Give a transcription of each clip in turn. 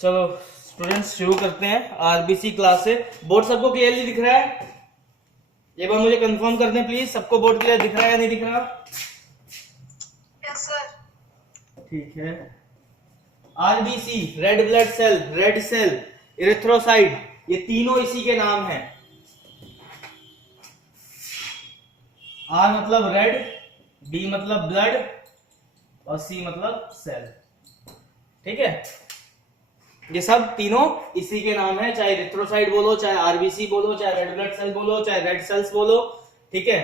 चलो स्टूडेंट्स शुरू करते हैं आरबीसी क्लास से। बोर्ड सबको क्लियरली दिख रहा है? एक बार मुझे कंफर्म कर दें प्लीज, सबको बोर्ड क्लियर दिख रहा है या नहीं दिख रहा? Yes sir. ठीक है। RBC, red blood cell, red cell, erythrocyte, ये तीनों इसी के नाम हैं। आर मतलब रेड, बी मतलब ब्लड और सी मतलब सेल। ठीक है, ये सब तीनों इसी के नाम है, चाहे इरिथ्रोसाइट बोलो, चाहे आरबीसी बोलो, चाहे रेड ब्लड सेल बोलो, चाहे रेड सेल्स बोलो। ठीक है,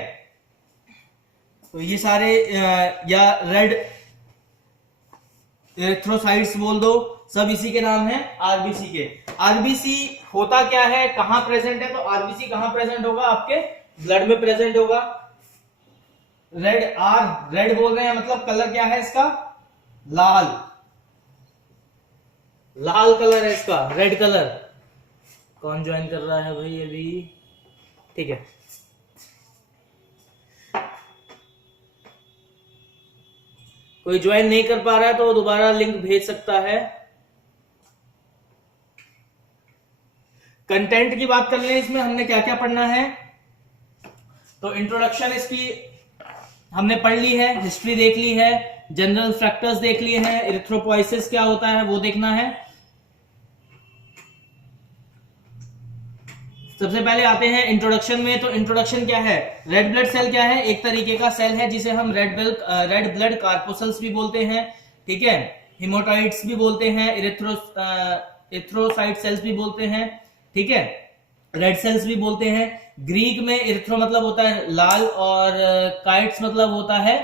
तो ये सारे या रेड इरिथ्रोसाइट्स बोल दो, सब इसी के नाम है आरबीसी के। आरबीसी होता क्या है, कहां प्रेजेंट है? तो आरबीसी कहां प्रेजेंट होगा? आपके ब्लड में प्रेजेंट होगा। रेड, आर रेड बोल रहे हैं, मतलब कलर क्या है इसका? लाल, लाल कलर है इसका, रेड कलर। कौन ज्वाइन कर रहा है भाई अभी? ठीक है, कोई ज्वाइन नहीं कर पा रहा है तो दोबारा लिंक भेज सकता है। कंटेंट की बात कर लें, इसमें हमने क्या क्या पढ़ना है। तो इंट्रोडक्शन इसकी हमने पढ़ ली है, हिस्ट्री देख ली है, जनरल फैक्टर्स देख लिए हैं, इरिथ्रोपोइसिस क्या होता है वो देखना है। सबसे पहले आते हैं इंट्रोडक्शन में। तो इंट्रोडक्शन क्या है? रेड ब्लड सेल क्या है? एक तरीके का सेल है जिसे हम रेड ब्लड कार्पोसल्स भी बोलते हैं। ठीक है, हिमोटाइट्स भी बोलते हैं, इरिथ्रोसाइट सेल्स भी बोलते हैं। ठीक है, रेड सेल्स भी बोलते हैं। ग्रीक में इरिथ्रो मतलब होता है लाल और काइट्स मतलब होता है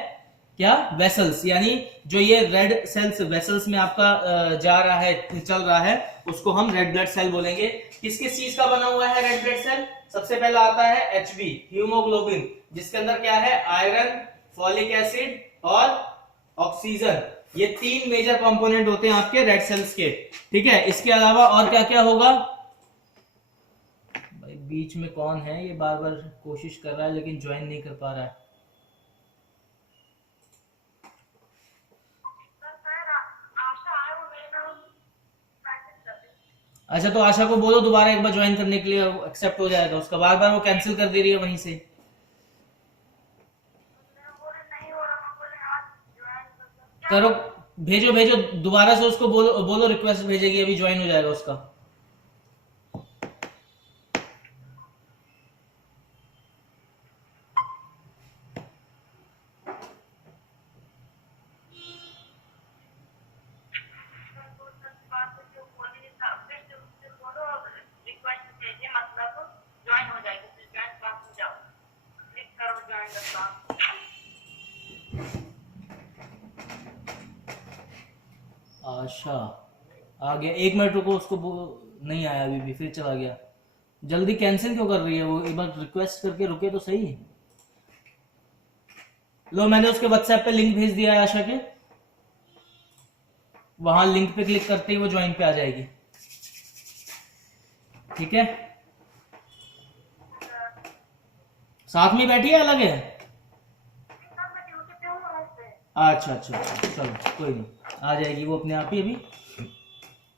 क्या? वेसल्स। यानी जो ये रेड सेल्स वेसल्स में आपका जा रहा है, चल रहा है, उसको हम रेड ब्लड सेल बोलेंगे। किस किस चीज का बना हुआ है रेड ब्लड सेल? सबसे पहला आता है एचबी, हीमोग्लोबिन, जिसके अंदर क्या है? आयरन, फॉलिक एसिड और ऑक्सीजन। ये तीन मेजर कंपोनेंट होते हैं आपके रेड सेल्स के। ठीक है, इसके अलावा और क्या क्या होगा? भाई बीच में कौन है? ये बार बार कोशिश कर रहा है लेकिन ज्वाइन नहीं कर पा रहा है। अच्छा, तो आशा को बोलो दोबारा एक बार ज्वाइन करने के लिए, एक्सेप्ट हो जाएगा उसका। बार बार वो कैंसिल कर दे रही है वहीं से। करो, भेजो भेजो दोबारा से उसको, बोलो बोलो रिक्वेस्ट भेजेगी, अभी ज्वाइन हो जाएगा उसका। आशा आ गया, एक मिनट रुको, उसको नहीं आया अभी भी, फिर चला गया। जल्दी कैंसिल क्यों कर रही है वो? एक बार रिक्वेस्ट करके रुके तो सही। लो, मैंने उसके व्हाट्सएप पे लिंक भेज दिया है आशा के, वहां लिंक पे क्लिक करते ही वो ज्वाइन पे आ जाएगी। ठीक है, साथ में बैठी है अलग है? अच्छा अच्छा, चलो कोई नहीं, आ जाएगी वो अपने आप ही अभी।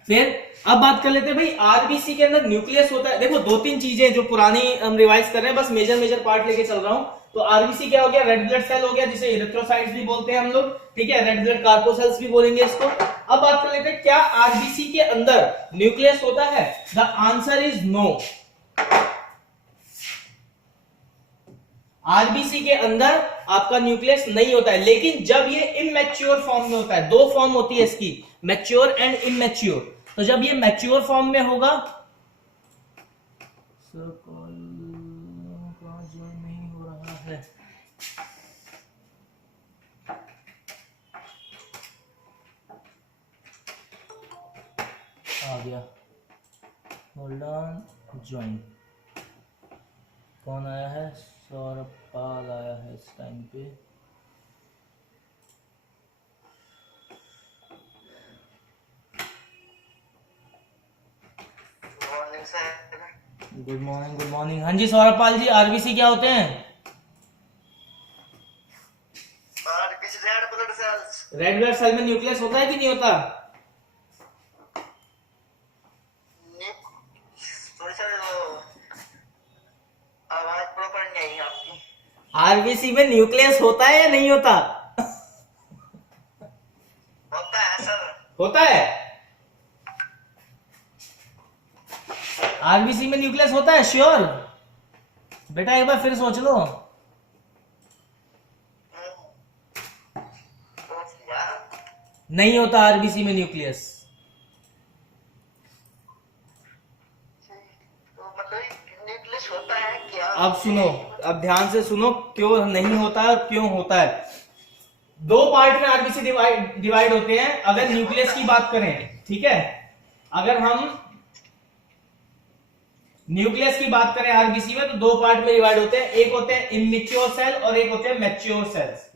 फिर अब बात कर लेते हैं भाई, आरबीसी के अंदर न्यूक्लियस होता है। देखो दो तीन चीजें जो पुरानी हम रिवाइज कर रहे हैं, बस मेजर मेजर पार्ट लेके चल रहा हूं। तो आरबीसी क्या हो गया? रेड ब्लड सेल हो गया, जिसे इरिथ्रोसाइट्स भी बोलते हैं हम लोग। ठीक है, रेड ब्लड कार्पोसेल्स भी बोलेंगे इसको। अब बात कर लेते हैं, क्या आरबीसी के अंदर न्यूक्लियस होता है? The answer is no. RBC के अंदर आपका न्यूक्लियस नहीं होता है, लेकिन जब ये इमैच्योर फॉर्म में होता है, दो फॉर्म होती है इसकी, मैच्योर एंड इमैच्योर। तो जब ये मैच्योर फॉर्म में होगा, नहीं हो रहा है, आ गया, होल्ड ऑन, ज्वाइन। कौन आया है? सौरभ पाल आया है इस टाइम पे। Good morning, good morning. हाँ जी सौरभ पाल जी, आरबीसी क्या होते हैं? रेड ब्लड सेल में न्यूक्लियस होता है कि नहीं होता? आरबीसी में न्यूक्लियस होता है या नहीं होता? होता है सर। होता है। आरबीसी में न्यूक्लियस होता है, श्योर? बेटा एक बार फिर सोच लो। नहीं होता आरबीसी में न्यूक्लियस। तो मतलब न्यूक्लियस होता है क्या? अब सुनो, अब ध्यान से सुनो, क्यों नहीं होता है और क्यों होता है। दो पार्ट में आरबीसी डिवाइड होते हैं अगर न्यूक्लियस की बात करें, ठीक है। अगर हम न्यूक्लियस की बात करें आरबीसी में तो दो पार्ट में डिवाइड होते हैं, एक होते हैं इमेच्योर सेल और एक होते हैं मैच्योर सेल्स,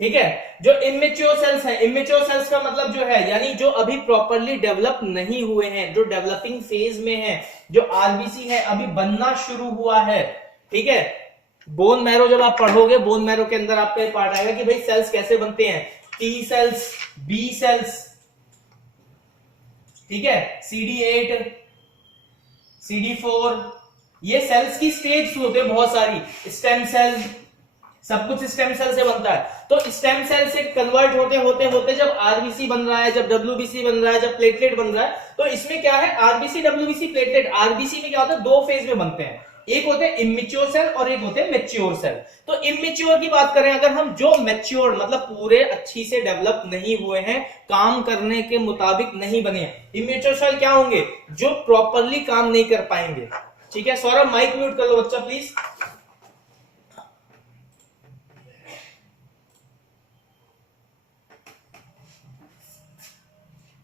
ठीक है। जो इमेच्योर सेल्स है, इमेच्योर सेल्स का मतलब जो है यानी जो अभी प्रॉपरली डेवलप नहीं हुए हैं, जो डेवलपिंग फेज में है, जो आरबीसी है अभी बनना शुरू हुआ है, ठीक है। बोन मैरो जब आप पढ़ोगे, बोन मैरो के अंदर आपका पार्ट आएगा कि भाई सेल्स कैसे बनते हैं, टी सेल्स, बी सेल्स, ठीक है, CD8, CD4, ये सेल्स की स्टेज होते हैं बहुत सारी, स्टेम सेल, सब कुछ स्टेम सेल से बनता है। तो स्टेम सेल से कन्वर्ट होते होते होते जब आरबीसी बन रहा है, जब डब्ल्यूबीसी बन रहा है, जब प्लेटलेट बन रहा है, तो इसमें क्या है, आरबीसी, डब्ल्यूबीसी, प्लेटलेट, आरबीसी में क्या होता है, दो फेज में बनते हैं, एक होते हैं इमेच्योर सेल और एक होते हैं मैच्योर सेल। तो इमेच्योर की बात करें अगर हम, जो मैच्योर मतलब पूरे अच्छी से डेवलप नहीं हुए हैं, काम करने के मुताबिक नहीं बने, इमेच्योर सेल क्या होंगे, जो प्रॉपरली काम नहीं कर पाएंगे, ठीक है। सौरभ माइक म्यूट कर लो बच्चा प्लीज।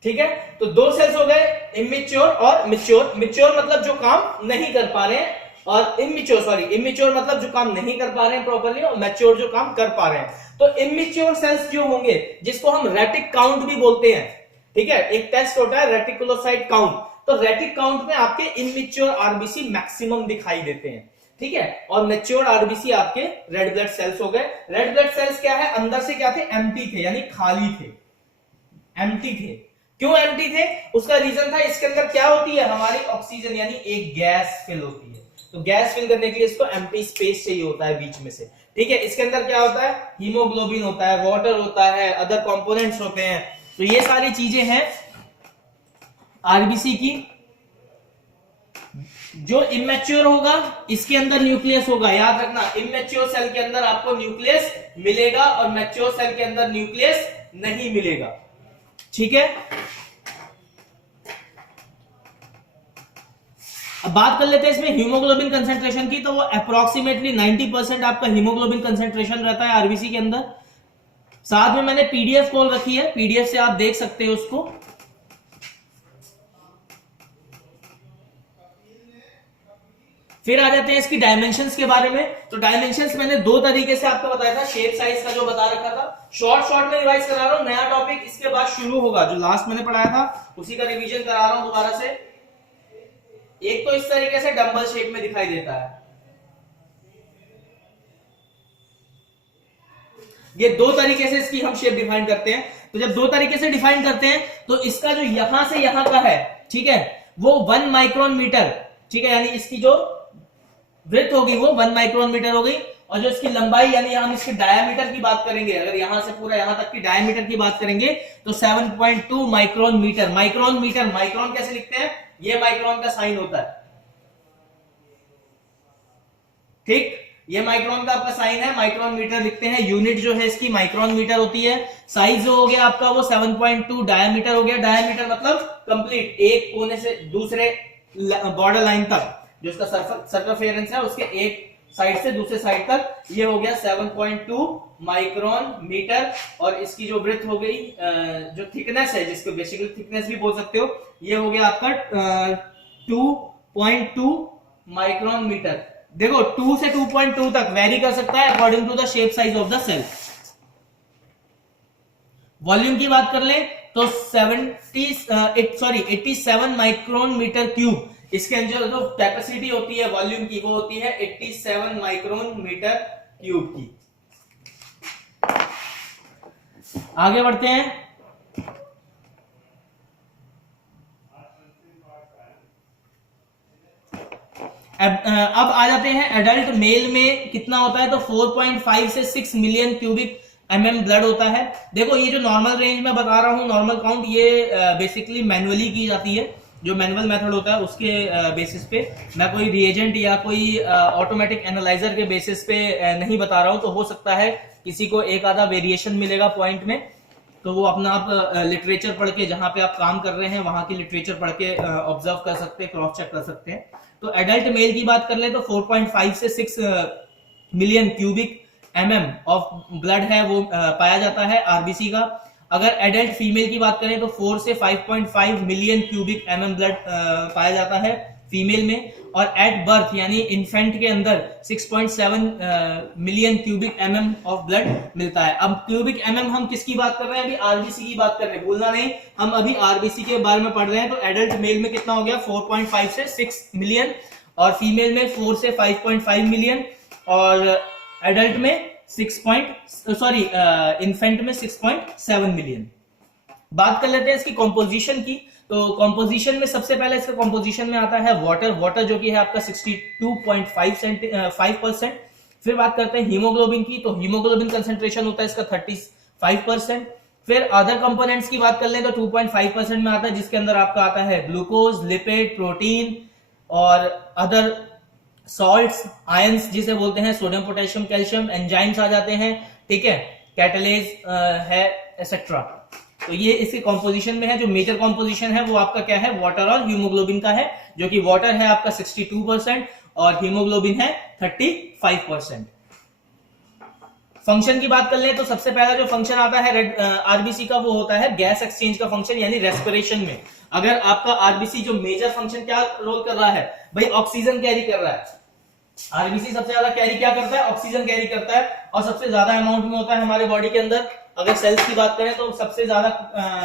ठीक है, तो दो सेल्स हो गए, इमेच्योर और मैच्योर। मैच्योर मतलब जो काम नहीं कर पा रहे हैं, और इमेच्योर मतलब जो काम नहीं कर पा रहे हैं प्रॉपर्ली, और मैच्योर जो काम कर पा रहे हैं। तो इमेच्योर सेल्स जो होंगे, जिसको हम रेटिक काउंट भी बोलते हैं, ठीक है, एक टेस्ट होता है रेटिकुलोसाइट काउंट, तो रेटिक काउंट में आपके इमेच्योर आरबीसी मैक्सिमम दिखाई देते हैं, ठीक है। और मैच्योर आरबीसी आपके रेड ब्लड सेल्स हो गए। रेड ब्लड सेल्स क्या है, अंदर से क्या थे, एम्प्टी थे, यानी खाली थे, एम्प्टी थे। क्यों एम्प्टी थे, उसका रीजन था, इसके अंदर क्या होती है, हमारी ऑक्सीजन यानी एक गैस फिल होती है, तो गैस फिल करने के लिए इसको एम्प्टी स्पेस चाहिए होता है बीच में से, ठीक है। इसके अंदर क्या होता है, हीमोग्लोबिन होता है, वाटर होता है, अदर कंपोनेंट्स होते हैं, तो ये सारी चीजें हैं आरबीसी की। जो इमेच्योर होगा इसके अंदर न्यूक्लियस होगा, याद रखना, इमेच्योर सेल के अंदर आपको न्यूक्लियस मिलेगा और मैच्योर सेल के अंदर न्यूक्लियस नहीं मिलेगा, ठीक है। अब बात कर लेते हैं इसमें हीमोग्लोबिन कंसेंट्रेशन की, तो वो अप्रोक्सीमेटली 90% आपका हीमोग्लोबिन कंसेंट्रेशन रहता है आरबीसी के अंदर। साथ में मैंने पीडीएफ खोल रखी है, पीडीएफ से आप देख सकते हो उसको। फिर आ जाते हैं इसकी डायमेंशंस के बारे में। तो डायमेंशंस मैंने दो तरीके से आपको बताया था, शेप साइज का जो बता रखा था, शॉर्ट में रिवाइज करा रहा हूं, नया टॉपिक इसके बाद शुरू होगा, जो लास्ट मैंने पढ़ाया था उसी का रिवीजन करा रहा हूं दोबारा से। एक तो इस तरीके से डंबल शेप में दिखाई देता है, ये दो तरीके से इसकी हम शेप डिफाइन करते हैं। तो जब दो तरीके से डिफाइन करते हैं तो इसका जो यहां से यहां का है, ठीक है, वो 1 माइक्रोन मीटर, ठीक है, यानी इसकी जो ब्रेथ होगी वो 1 माइक्रोन मीटर हो गई, और जो इसकी लंबाई यानी हम इसके डायमीटर की बात करेंगे, अगर यहां से पूरा यहां तक की डायमीटर की बात करेंगे तो 7.2 micron metre. Micron metre, micron कैसे लिखते हैं, ये माइक्रोन का साइन होता है, ठीक, ये माइक्रोन का आपका साइन है, माइक्रोन मीटर लिखते हैं, यूनिट जो है इसकी माइक्रोन मीटर होती है। साइज जो हो गया आपका वो 7.2, डायमीटर हो गया, डायमीटर मतलब कंप्लीट एक कोने से दूसरे बॉर्डर लाइन तक, जो इसका सर्कमफेरेंस है उसके एक साइड से दूसरे साइड तक, ये हो गया 7.2 माइक्रोन मीटर। और इसकी जो ब्रेथ हो गई, जो थिकनेस है, जिसको बेसिकली थिकनेस भी बोल सकते हो, ये हो गया आपका 2.2 माइक्रोन मीटर। देखो 2 से 2.2 तक वेरी कर सकता है according to the shape size of the cell. Volume की बात कर ले तो 87 माइक्रोन मीटर क्यूब, इसके अंदर जो कैपेसिटी होती है वॉल्यूम की वो होती है 87 माइक्रोन मीटर क्यूब की। आगे बढ़ते हैं। अब आ जाते हैं एडल्ट मेल में कितना होता है, तो 4.5 से 6 मिलियन क्यूबिक ब्लड होता है। देखो ये जो नॉर्मल रेंज में बता रहा हूँ, नॉर्मल काउंट, ये बेसिकली मैनुअली की जाती है, जो मैनुअल मेथड होता है उसके बेसिस पे। मैं कोई रिएजेंट या कोई ऑटोमेटिक एनालाइजर के बेसिस पे नहीं बता रहा हूँ। तो हो सकता है किसी को एक आधा वेरिएशन मिलेगा पॉइंट में, तो वो अपना आप लिटरेचर पढ़ के, जहां पे आप काम कर रहे हैं वहां की लिटरेचर पढ़ के ऑब्जर्व कर सकते हैं, क्रॉस चेक कर सकते हैं। तो एडल्ट मेल की बात कर ले तो 4.5 से 6 मिलियन क्यूबिक ऑफ ब्लड है वो पाया जाता है आरबीसी का। अगर एडल्ट फीमेल की बात करें तो 4 से 5.5 मिलियन क्यूबिक ब्लड पाया जाता है फीमेल में। और एट बर्थ यानी इन्फेंट के अंदर 6.7 मिलियन क्यूबिक ऑफ ब्लड मिलता है। अब क्यूबिक हम किसकी बात कर रहे हैं, अभी आरबीसी की बात कर रहे हैं, भूलना नहीं, हम अभी आरबीसी के बारे में पढ़ रहे हैं। तो एडल्ट मेल में कितना हो गया, 4.5 से 6 मिलियन, और फीमेल में 4 से 5.5 मिलियन, और एडल्ट में इन्फेंट में 6.7 मिलियन। बात कर लेते हैं इसकी कॉम्पोजिशन की। तो कॉम्पोजिशन में सबसे पहले इसका कॉम्पोजिशन में आता है वाटर जो कि है आपका 62.5%। फिर बात करते हैं हीमोग्लोबिन की, तो हीमोग्लोबिन कंसेंट्रेशन होता है इसका 35%। फिर अदर कंपोनेंट्स की बात कर लें तो 2.5% में आता है, जिसके अंदर आपका आता है ग्लूकोज, लिपिड, प्रोटीन और अदर सॉल्ट्स, आयंस जिसे बोलते हैं, सोडियम, पोटेशियम, कैल्शियम, एंजाइम्स आ जाते हैं, ठीक है, कैटलेज है, एक्सेट्रा। तो ये इसके कॉम्पोजिशन में है। जो मेजर कॉम्पोजिशन है वो आपका क्या है, वाटर और हीमोग्लोबिन का है, जो कि वाटर है आपका 62% और हीमोग्लोबिन है 35%। फंक्शन की बात कर लें तो सबसे पहला जो फंक्शन आता है आरबीसी का वो होता है गैस एक्सचेंज का फंक्शन, यानी रेस्पिरेशन में। अगर आपका आरबीसी जो मेजर फंक्शन क्या रोल कर रहा है भाई, ऑक्सीजन कैरी कर रहा है। आरबीसी सबसे ज्यादा कैरी क्या करता है, ऑक्सीजन कैरी करता है, और सबसे ज्यादा अमाउंट में होता है हमारे बॉडी के अंदर। अगर सेल्स की बात करें तो सबसे ज्यादा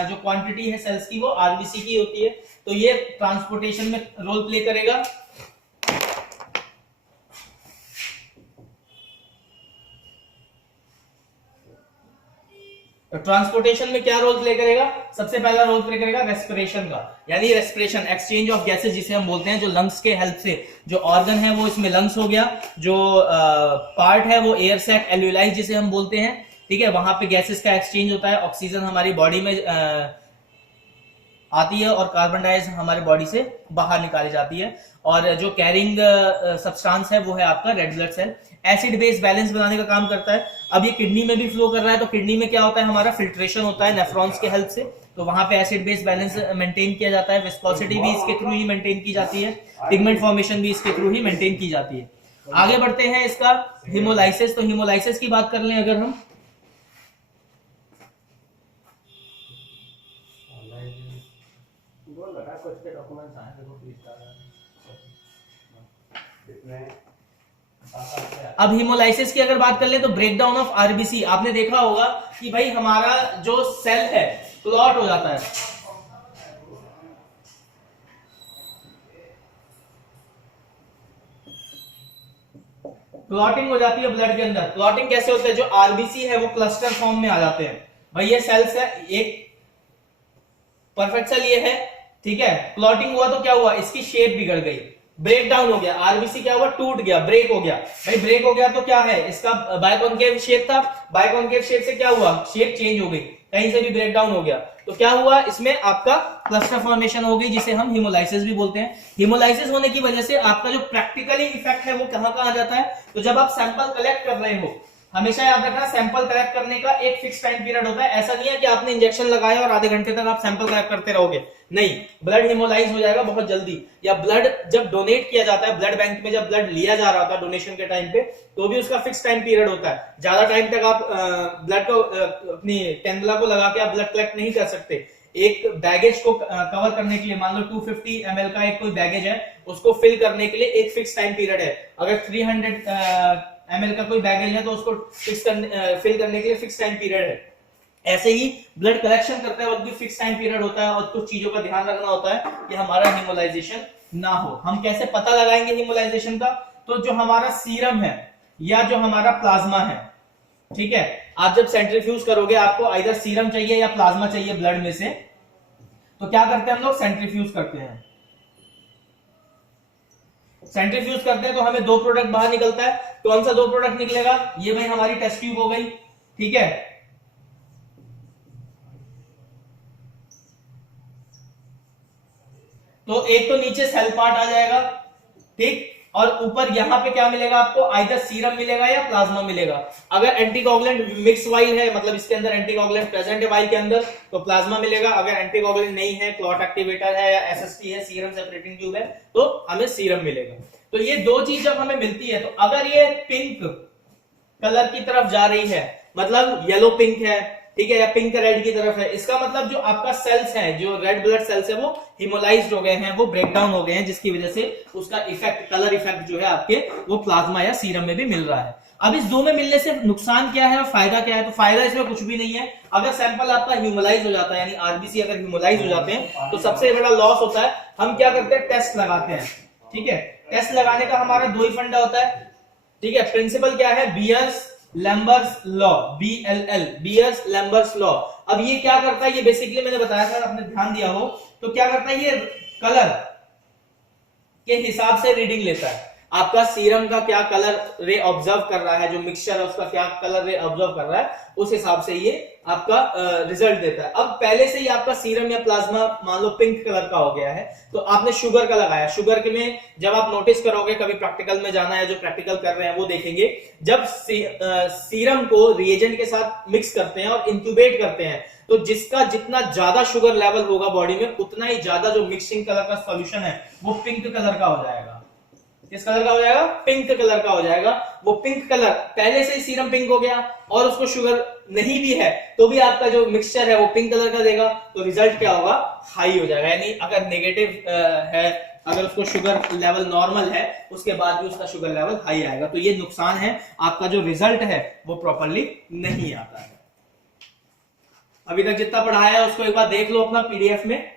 जो क्वांटिटी है सेल्स की वो आरबीसी की होती है। तो ये ट्रांसपोर्टेशन में रोल प्ले करेगा। तो ट्रांसपोर्टेशन में क्या रोल प्ले करेगा, सबसे पहला रोल प्ले करेगा रेस्पिरेशन का, यानी रेस्पिरेशन, एक्सचेंज ऑफ गैसेस जिसे हम बोलते हैं, जो लंग्स के हेल्प से, जो ऑर्गन है वो इसमें लंग्स हो गया, जो पार्ट है वो एयर सैक एल्यूलाई जिसे हम बोलते हैं, ठीक है, वहां पे गैसेस का एक्सचेंज होता है, ऑक्सीजन हमारी बॉडी में आती है और कार्बन डाइऑक्साइड हमारे बॉडी से बाहर निकाली जाती है। और जो कैरिंग सब्सटेंस है वो है आपका red blood cell. Acid base balance बनाने का काम करता है। अब ये किडनी में भी फ्लो कर रहा है, तो किडनी में क्या होता है, हमारा फिल्ट्रेशन होता है नेफ्रॉन्स के हेल्प से, तो वहां पे एसिड बेस बैलेंस मेंटेन किया जाता है। विस्कोसिटी भी इसके थ्रू ही मेंटेन की जाती है, पिगमेंट फॉर्मेशन भी इसके थ्रू ही मेंटेन की जाती है। आगे बढ़ते हैं इसका हीमोलाइसिस। तो हीमोलाइसिस की बात कर लें अगर हम, अब हीमोलाइसिस की अगर बात कर ले तो ब्रेकडाउन ऑफ आरबीसी। आपने देखा होगा कि भाई हमारा जो सेल है क्लॉट हो जाता है, क्लॉटिंग हो जाती है ब्लड के अंदर। क्लॉटिंग कैसे होता है, जो आरबीसी है वो क्लस्टर फॉर्म में आ जाते हैं। भाई ये सेल्स है, एक परफेक्ट सेल ये है, ठीक है, क्लॉटिंग हुआ तो क्या हुआ, इसकी शेप बिगड़ गई, ब्रेक डाउन हो गया, आरबीसी क्या हुआ, टूट गया, ब्रेक हो गया। भाई ब्रेक हो गया तो क्या है, इसका बाइकॉन्केव शेप था, बाइकॉन्केव शेप से क्या हुआ, शेप चेंज हो गई, कहीं से भी ब्रेक डाउन हो गया, तो क्या हुआ, इसमें आपका क्लस्टर फॉर्मेशन हो गई, जिसे हम हीमोलाइसिस भी बोलते हैं। हीमोलाइसिस होने की वजह से आपका जो प्रैक्टिकली इफेक्ट है वो कहां कहां आ जाता है, तो जब आप सैंपल कलेक्ट कर रहे हो, हमेशा याद रखना सैंपल कलेक्ट करने का एक फिक्स टाइम पीरियड होता है। ऐसा नहीं है कि आपने इंजेक्शन लगाया और आधे घंटे तक आप सैंपल कलेक्ट करते रहोगे, नहीं, ब्लड हीमोलाइज हो जाएगा बहुत जल्दी। या ब्लड जब डोनेट किया जाता है, ब्लड बैंक में जब ब्लड लिया जा रहा होता है डोनेशन के टाइम पे, तो भी उसका फिक्स टाइम पीरियड होता है। ज्यादा टाइम तक आप ब्लड को अपनी कैंडुला को लगा के आप ब्लड कलेक्ट नहीं कर सकते। एक बैगेज को कवर करने के लिए, मान लो 250 ml का एक कोई बैगेज है, उसको फिल करने के लिए एक फिक्स टाइम पीरियड है। अगर 300 ml का कोई बैगेज है तो उसको फिल करने के लिए फिक्स टाइम पीरियड है। ऐसे ही ब्लड कलेक्शन करते वक्त भी फिक्स टाइम पीरियड होता है, और कुछ चीजों का ध्यान रखना होता है कि हमारा हीमोलाइजेशन ना हो। हम कैसे पता लगाएंगे हीमोलाइजेशन का, तो जो हमारा सीरम है या जो हमारा प्लाज्मा है, ठीक है, आप जब सेंट्रीफ्यूज करोगे आपको आइदर सीरम चाहिए या प्लाज्मा चाहिए ब्लड में से, तो क्या करते हैं हम लोग, सेंट्रीफ्यूज करते हैं। सेंट्रीफ्यूज करते हैं तो हमें दो प्रोडक्ट बाहर निकलता है। कौन सा दो प्रोडक्ट निकलेगा? ये भाई हमारी टेस्ट ट्यूब हो गई, ठीक है। तो एक तो नीचे सेल पार्ट आ जाएगा, ठीक, और ऊपर यहां पे क्या मिलेगा आपको? आइदर सीरम मिलेगा या प्लाज्मा मिलेगा। अगर एंटीकोगुलेंट मिक्स वाइल है, मतलब इसके अंदर एंटीकोगुलेंट प्रेजेंट है वाइल के अंदर, तो प्लाज्मा मिलेगा। अगर एंटीकोगुलेंट नहीं है, क्लॉट एक्टिवेटर है या एसएसटी है, सीरम सेपरेटिंग ट्यूब है, तो हमें सीरम मिलेगा। तो ये दो चीज जब हमें मिलती है, तो अगर ये पिंक कलर की तरफ जा रही है, मतलब येलो पिंक है, ठीक है, या पिंक रेड की तरफ है, इसका मतलब जो आपका सेल्स है, जो रेड ब्लड सेल्स है, वो हिमोलाइज्ड हो गए हैं, वो ब्रेक डाउन हो गए हैं, जिसकी वजह से उसका इफेक्ट, कलर इफेक्ट जो है आपके, वो प्लाज्मा या सीरम में भी मिल रहा है। अब इस दो में मिलने से नुकसान क्या है और फायदा क्या है? तो फायदा इसमें कुछ भी नहीं है। अगर सैंपल आपका ह्यूमलाइज हो जाता है, यानी आरबीसी अगर ह्यूमलाइज हो जाते हैं, तो सबसे बड़ा लॉस होता है। हम क्या करते हैं? टेस्ट लगाते हैं, ठीक है। टेस्ट लगाने का हमारा दो ही फंडा होता है, ठीक है। प्रिंसिपल क्या है? Beer's Lambert's law, BLL, Beer's Lambert's law. अब ये क्या करता है? ये बेसिकली मैंने बताया था, आपने ध्यान दिया हो, तो क्या करता है? ये कलर के हिसाब से रीडिंग लेता है। आपका सीरम का क्या कलर रे ऑब्जर्व कर रहा है, जो मिक्सचर है उसका क्या कलर रे ऑब्जर्व कर रहा है, उस हिसाब से ये आपका रिजल्ट देता है। अब पहले से ही आपका सीरम या प्लाज्मा मान लो पिंक कलर का हो गया है, तो आपने शुगर का लगाया। शुगर के में जब आप नोटिस करोगे, कभी प्रैक्टिकल में जाना है, जो प्रैक्टिकल कर रहे हैं वो देखेंगे, जब सीरम को रिएजेंट के साथ मिक्स करते हैं और इंक्यूबेट करते हैं, तो जिसका जितना ज्यादा शुगर लेवल होगा बॉडी में, उतना ही ज्यादा जो मिक्सिंग कलर का सॉल्यूशन है वो पिंक कलर का हो जाएगा। किस कलर का हो जाएगा? पिंक कलर का हो जाएगा। वो पिंक कलर, पहले से ही सीरम पिंक हो गया और उसको शुगर नहीं भी है, तो भी आपका जो मिक्सचर है वो पिंक कलर का देगा, तो रिजल्ट क्या होगा? हाई हो जाएगा। यानी अगर नेगेटिव है, अगर उसको शुगर लेवल नॉर्मल है, उसके बाद भी उसका शुगर लेवल हाई आएगा। तो ये नुकसान है, आपका जो रिजल्ट है वो प्रॉपरली नहीं आता है। अभी तक जितना पढ़ाया है उसको एक बार देख लो अपना पीडीएफ में।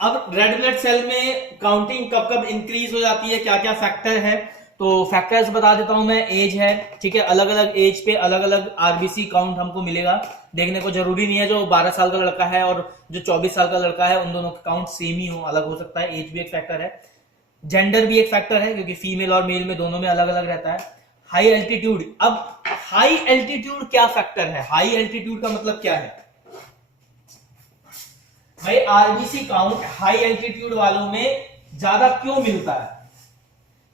अब रेड ब्लड सेल में काउंटिंग कब कब इंक्रीज हो जाती है, क्या क्या फैक्टर है? तो फैक्टर्स बता देता हूं मैं। एज है, ठीक है, अलग अलग एज पे अलग अलग आरबीसी काउंट हमको मिलेगा देखने को। जरूरी नहीं है जो 12 साल का लड़का है और जो 24 साल का लड़का है उन दोनों का काउंट सेम ही हो, अलग हो सकता है। एज भी एक फैक्टर है, जेंडर भी एक फैक्टर है, क्योंकि फीमेल और मेल में दोनों में अलग अलग रहता है। हाई एल्टीट्यूड, अब हाई एल्टीट्यूड क्या फैक्टर है? हाई एल्टीट्यूड का मतलब क्या है भाई? आरबीसी काउंट हाई एल्टीट्यूड वालों में ज्यादा क्यों मिलता है?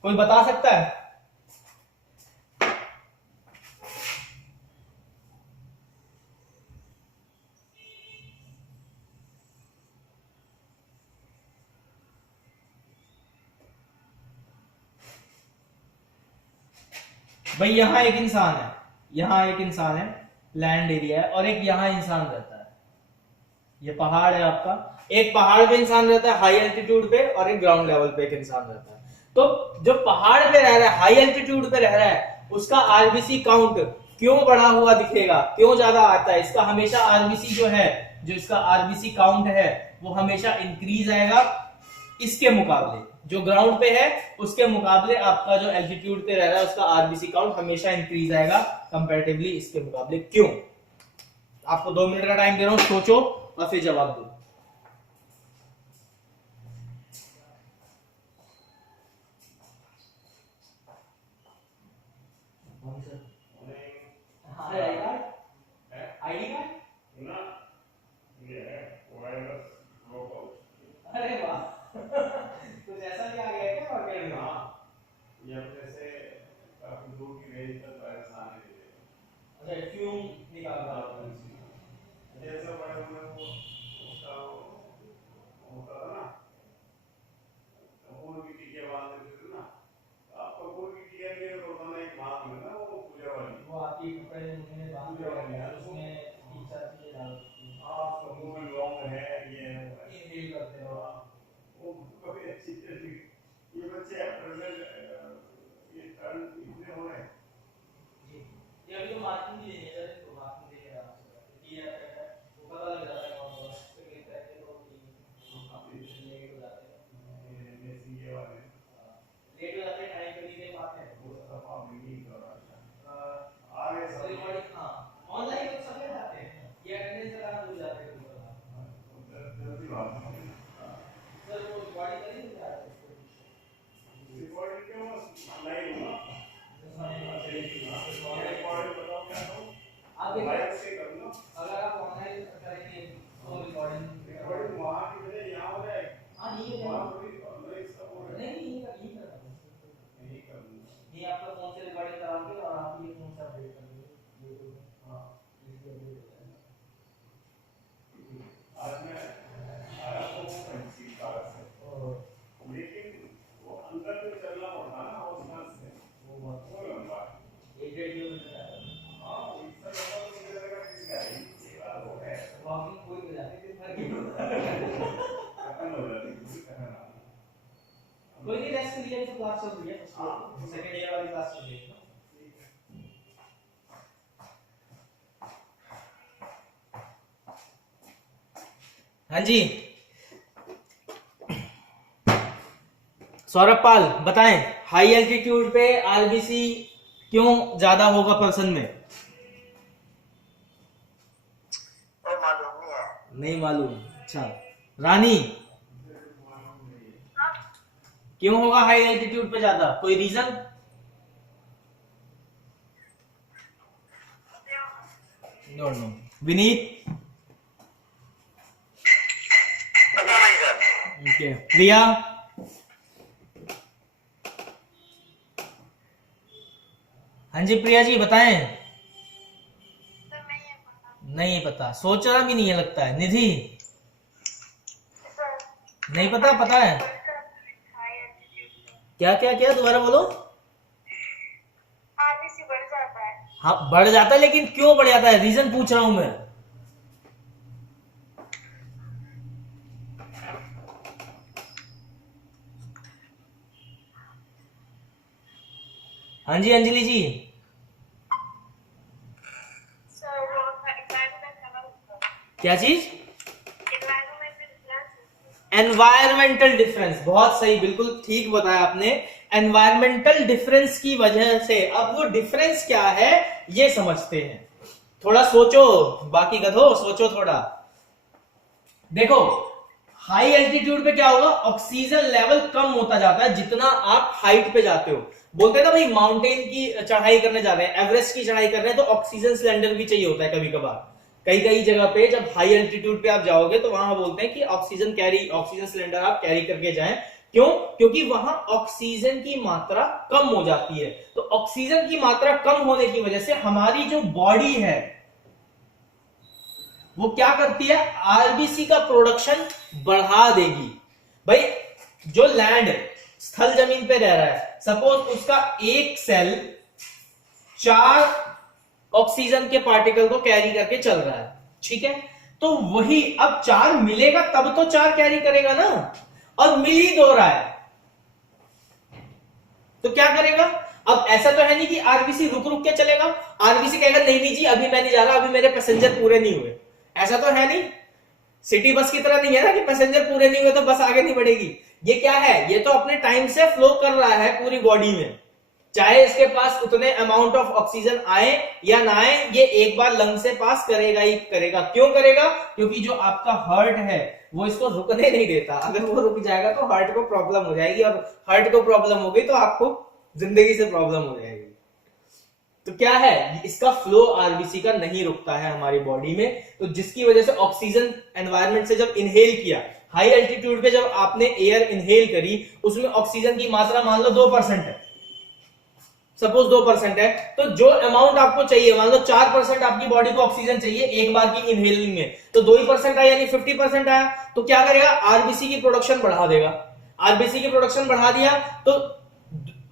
कोई बता सकता है? भाई यहां एक इंसान है, यहां एक इंसान है, लैंड एरिया है, और एक यहां इंसान रहता है। ये पहाड़ है आपका, एक पहाड़ पे इंसान रहता है हाई एल्टीट्यूड पे, और एक ग्राउंड लेवल पे एक इंसान रहता है। तो जो पहाड़ पे रह रहा है, हाई एल्टीट्यूड पे रह रहा है, उसका आरबीसी काउंट क्यों बढ़ा हुआ दिखेगा, क्यों ज्यादा आता है? इसका हमेशा आरबीसी जो है, जो इसका आरबीसी काउंट है, वो हमेशा इंक्रीज आएगा इसके मुकाबले। जो ग्राउंड पे है उसके मुकाबले आपका जो एल्टीट्यूड पे रह रहा है उसका आरबीसी काउंट हमेशा इंक्रीज आएगा कंपैरेटिवली इसके मुकाबले। क्यों? आपको 2 मिनट का टाइम दे रहा हूं, सोचो और फिर जवाब दो। ID card? अरे वाह कुछ ऐसा भी आ गया क्या मार्केट में? अच्छा, फ्यूम निकाल रहा है। ये अभी तो मार्किंग भी लेनी है सर, तो मार्किंग लेके आराम से कि ये वो पता लग जाता है कौन कौन से क्लिक करके तो आप लेट हो जाते हैं, लेट हो जाते हैं, टाइम पे नहीं दे पाते हैं रिकॉर्डिंग। हाँ ऑनलाइन तो सब जाते हैं, ये अटेंडेंस लगाना भूल जाते हैं सर, वो रिकॉर्डिंग करी नहीं जाते आप देखिए, अगर आप ऑनलाइन करेंगे तो रिकॉर्डिंग हाँ नहीं है नहीं आपका फोन से रिकॉर्डिंग कराओगे और आप ये फोन से अपडेट करेंगे यूट्यूब में। हाँ इसलिए अपडेट हो जाएगा। लेकिन वो अंदर में चलना पड़ता ना वो बहुत एक डेढ़ किलोमीटर है, वॉकिंग कोई हो जाती है दिन भर कोई नहीं, रेस्ट करिए, तो क्लास चल रही है, सेकंड ईयर वाली क्लास चल रही है। हाँ जी सौरभ पाल बताएं, हाई एल्टीट्यूड पे आरबीसी क्यों ज्यादा होगा पर्सन में? कोई मालूम नहीं है। नहीं मालूम, अच्छा रानी क्यों होगा हाई एल्टीट्यूड पे ज्यादा, कोई रीजन? No no. विनीत? पता नहीं सर। ओके। प्रिया? हाँ जी प्रिया जी बताएं। नहीं पता, सोचा भी नहीं है लगता है। निधि? नहीं पता, पता है क्या क्या क्या, दोबारा बोलो। आरबीसी बढ़ जाता है। हाँ बढ़ जाता है, लेकिन क्यों बढ़ जाता है, रीजन पूछ रहा हूं मैं। हाँ जी अंजलि जी? सर वो एनवायरनमेंट अलग होता है। क्या चीज? एनवायरनमेंटल एनवायरमेंटल डिफरेंस, बहुत सही, बिल्कुल ठीक बताया आपने। एनवायरमेंटल डिफरेंस की वजह से, अब वो डिफरेंस क्या है ये समझते हैं। थोड़ा सोचो, बाकी गधो सोचो थोड़ा। देखो हाई एल्टीट्यूड पे क्या होगा, ऑक्सीजन लेवल कम होता जाता है जितना आप हाइट पे जाते हो। बोलते हैं ना भाई, माउंटेन की चढ़ाई करने जा रहे हैं, एवरेस्ट की चढ़ाई कर रहे हैं, तो ऑक्सीजन सिलेंडर भी चाहिए होता है कभी कभार। कई कई जगह पे जब हाई एल्टीट्यूड पे आप जाओगे तो वहां बोलते हैं कि ऑक्सीजन सिलेंडर आप कैरी करके जाएं। क्यों? क्योंकि वहां ऑक्सीजन की मात्रा कम हो जाती है। तो ऑक्सीजन की मात्रा कम होने की वजह से हमारी जो बॉडी है वो क्या करती है, आरबीसी का प्रोडक्शन बढ़ा देगी। भाई जो लैंड स्थल जमीन पे रह रहा है, सपोज उसका एक सेल 4 ऑक्सीजन के पार्टिकल को कैरी करके चल रहा है, ठीक है, तो वही अब 4 मिलेगा तब तो 4 कैरी करेगा ना, और मिल ही 2 रहा है, तो क्या करेगा? अब ऐसा तो है नहीं कि आरबीसी रुक रुक के चलेगा। आरबीसी कहेगा नहीं नहीं जी अभी मैं नहीं जा रहा, अभी मेरे पैसेंजर पूरे नहीं हुए। ऐसा तो है नहीं, सिटी बस की तरह नहीं है ना कि पैसेंजर पूरे नहीं हुए तो बस आगे नहीं बढ़ेगी। ये क्या है, ये तो अपने टाइम से फ्लो कर रहा है पूरी बॉडी में, चाहे इसके पास उतने अमाउंट ऑफ ऑक्सीजन आए या ना आए, ये एक बार लंग से पास करेगा ही करेगा। क्यों करेगा? क्योंकि जो आपका हार्ट है वो इसको रुकने नहीं देता। अगर वो रुक जाएगा तो हार्ट को प्रॉब्लम हो जाएगी, और हार्ट को प्रॉब्लम हो गई तो आपको जिंदगी से प्रॉब्लम हो जाएगी। तो क्या है, इसका फ्लो आरबीसी का नहीं रुकता है हमारी बॉडी में, तो जिसकी वजह से ऑक्सीजन एनवायरनमेंट से जब इनहेल किया, हाई एल्टीट्यूड पे जब आपने एयर इनहेल करी, उसमें ऑक्सीजन की मात्रा मान लो 2% है, सपोज 2% है, तो जो अमाउंट आपको चाहिए, मान लो 4% आपकी बॉडी को ऑक्सीजन चाहिए एक बार की इनहेलिंग में, तो 2% आया यानी 50% आया, तो क्या करेगा, आरबीसी की प्रोडक्शन बढ़ा देगा। आरबीसी की प्रोडक्शन बढ़ा दिया तो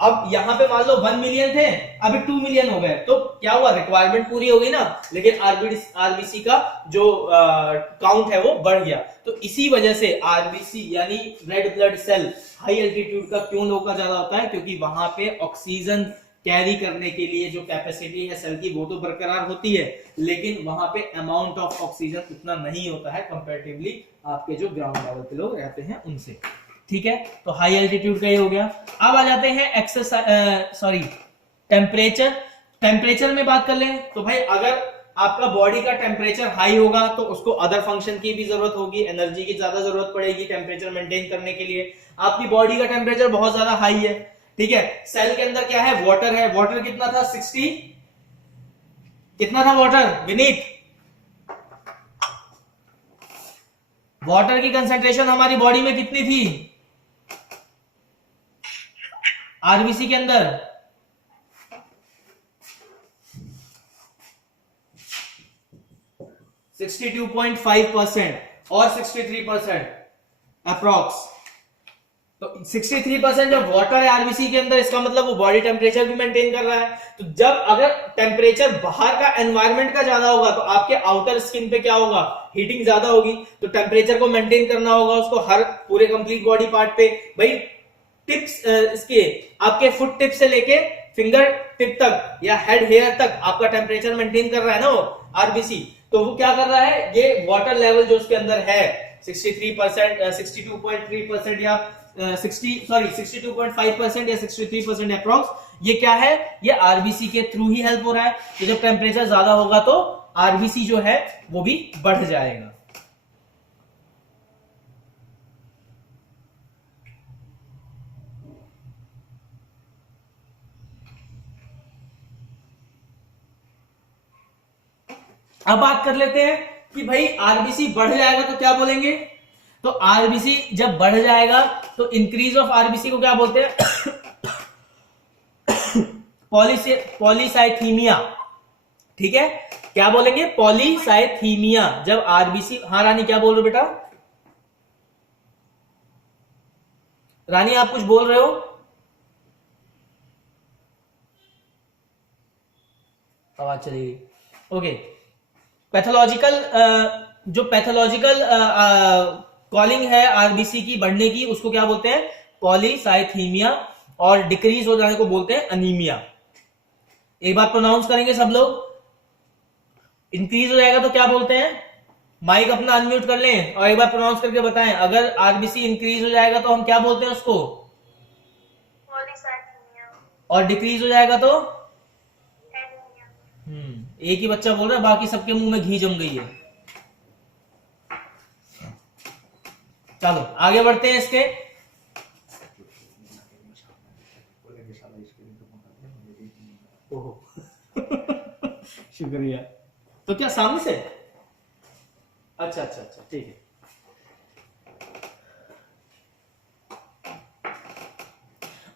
अब यहां पे मान लो 1 मिलियन थे, अभी 2 मिलियन हो गए, तो क्या हुआ, रिक्वायरमेंट पूरी हो गई ना, लेकिन आरबीसी का जो काउंट है वो बढ़ गया। तो इसी वजह से आरबीसी यानी red blood cell high altitude का क्यों लोग का ज्यादा होता है, क्योंकि वहां पे ऑक्सीजन कैरी करने के लिए जो कैपेसिटी है सेल की वो तो बरकरार होती है, लेकिन वहां पे अमाउंट ऑफ ऑक्सीजन उतना नहीं होता है कंपैरेटिवली आपके जो ग्राउंड लेवल पे लोग रहते हैं उनसे। ठीक है, तो हाई एल्टीट्यूड का ये हो गया। अब आ जाते हैं एक्सरसाइज टेम्परेचर। टेम्परेचर में बात कर लें तो भाई अगर आपका बॉडी का टेम्परेचर हाई होगा तो उसको अदर फंक्शन की भी जरूरत होगी, एनर्जी की ज्यादा जरूरत पड़ेगी टेम्परेचर मेंटेन करने के लिए। आपकी बॉडी का टेम्परेचर बहुत ज्यादा हाई है, ठीक है, सेल के अंदर क्या है, वाटर है। वाटर कितना था, 60, कितना था वाटर विनीत? वाटर की कंसेंट्रेशन हमारी बॉडी में कितनी थी आरबीसी के अंदर? 62.5% और 63% अप्रॉक्स। तो 63% जब वाटर है आरबीसी के अंदर, इसका मतलब वो बॉडी टेम्परेचर भी मेंटेन कर रहा है। तो जब अगर टेम्परेचर बाहर का एनवायरनमेंट का ज्यादा होगा तो आपके आउटर स्किन पे क्या होगा, हीटिंग ज्यादा होगी, तो टेम्परेचर को मेंटेन करना होगा उसको हर पूरे कंप्लीट बॉडी पार्ट पे। भाई टिप्स इसके आपके फुट टिप से लेके फिंगर टिप तक या हेड हेयर तक आपका टेम्परेचर मेंटेन कर रहा है ना वो आरबीसी। तो वो क्या कर रहा है, ये वाटर लेवल जो उसके अंदर है 63%, 62.3% या 62.5% या 63% अप्रॉक्स, ये क्या है, ये आरबीसी के थ्रू ही हेल्प हो रहा है। तो जब टेम्परेचर ज्यादा होगा तो आरबीसी जो है वो भी बढ़ जाएगा। अब बात कर लेते हैं कि भाई आरबीसी बढ़ जाएगा तो क्या बोलेंगे। तो आरबीसी जब बढ़ जाएगा तो इंक्रीज ऑफ आरबीसी को क्या बोलते हैं, पॉलीसाइथीमिया। ठीक है, क्या बोलेंगे, पॉलीसाइथीमिया। जब आरबीसी, हाँ रानी क्या बोल रहे हो बेटा? रानी आप कुछ बोल रहे हो? आवाज चली गई। ओके, पैथोलॉजिकल जो पैथोलॉजिकल कॉलिंग है आरबीसी की बढ़ने की, उसको क्या बोलते हैं, पॉलीसाइथीमिया। और डिक्रीज हो जाने को बोलते हैं अनीमिया। एक बार प्रोनाउंस करेंगे सब लोग। इंक्रीज हो जाएगा तो क्या बोलते हैं, माइक अपना अनम्यूट कर लें और एक बार प्रोनाउंस करके बताएं। अगर आरबीसी इंक्रीज हो जाएगा तो हम क्या बोलते हैं उसको, पॉलीसाइथीमिया। और डिक्रीज हो जाएगा तो एनीमिया। एक ही बच्चा बोल रहा है, बाकी सबके मुंह में घी जम गई है। चलो आगे बढ़ते हैं इसके। शुक्रिया। तो क्या सामने से? अच्छा अच्छा अच्छा, ठीक है।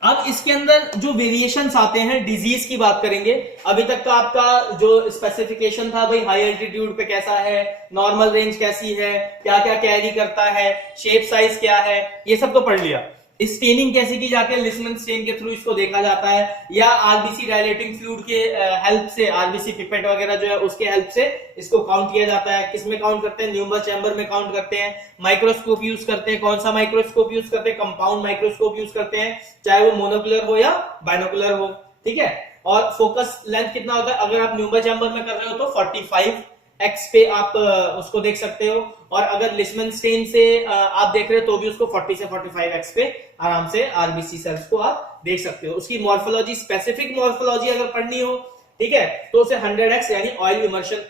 अब इसके अंदर जो वेरिएशंस आते हैं, डिजीज की बात करेंगे। अभी तक तो आपका जो स्पेसिफिकेशन था भाई, हाई एल्टीट्यूड पे कैसा है, नॉर्मल रेंज कैसी है, क्या क्या कैरी करता है, शेप साइज क्या है, ये सब तो पढ़ लिया। स्टेनिंग कैसे की जाती है, लिसमन स्टेन के थ्रू इसको देखा जाता है, या आरबीसी डायलेटिंग फ्लूइड के हेल्प से, आरबीसी पिपेट वगैरह जो है उसके हेल्प से इसको काउंट किया जाता है। किसमें काउंट करते हैं, न्यूमर चैम्बर में काउंट करते हैं। माइक्रोस्कोप यूज करते हैं, कौन सा माइक्रोस्कोप यूज करते हैं, कंपाउंड माइक्रोस्कोप यूज करते हैं, चाहे वो मोनोकुलर हो या बाइनोकुलर हो। ठीक है, और फोकस लेंथ कितना होता है, अगर आप न्यूमर चैम्बर में कर रहे हो तो 45x पे आप उसको देख सकते हो, और अगर लिसमन स्टेन से आप देख रहे हो तो भी उसको 40 से 45x पे आराम से आरबीसी सेल्स को आप देख सकते हो। उसकी मॉर्फोलॉजी, स्पेसिफिक मॉर्फोलॉजी अगर पढ़नी हो, ठीक है, तो उसे 100x यानी ऑयल इमर्शन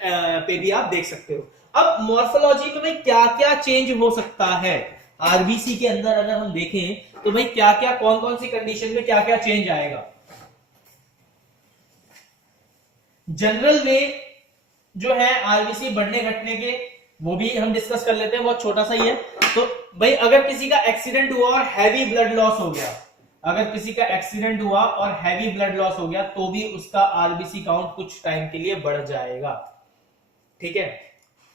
पे भी आप देख सकते हो। अब मॉर्फोलॉजी में भाई क्या क्या चेंज हो सकता है आरबीसी के अंदर, अगर हम देखें तो भाई क्या क्या, कौन कौन सी कंडीशन में क्या क्या चेंज आएगा। जनरल वे जो है आरबीसी बढ़ने घटने के, वो भी हम डिस्कस कर लेते हैं, बहुत छोटा सा ही है। तो भाई अगर किसी का एक्सीडेंट हुआ और हैवी ब्लड लॉस हो गया, अगर किसी का एक्सीडेंट हुआ और हैवी ब्लड लॉस हो गया तो भी उसका आरबीसी काउंट कुछ टाइम के लिए बढ़ जाएगा। ठीक है,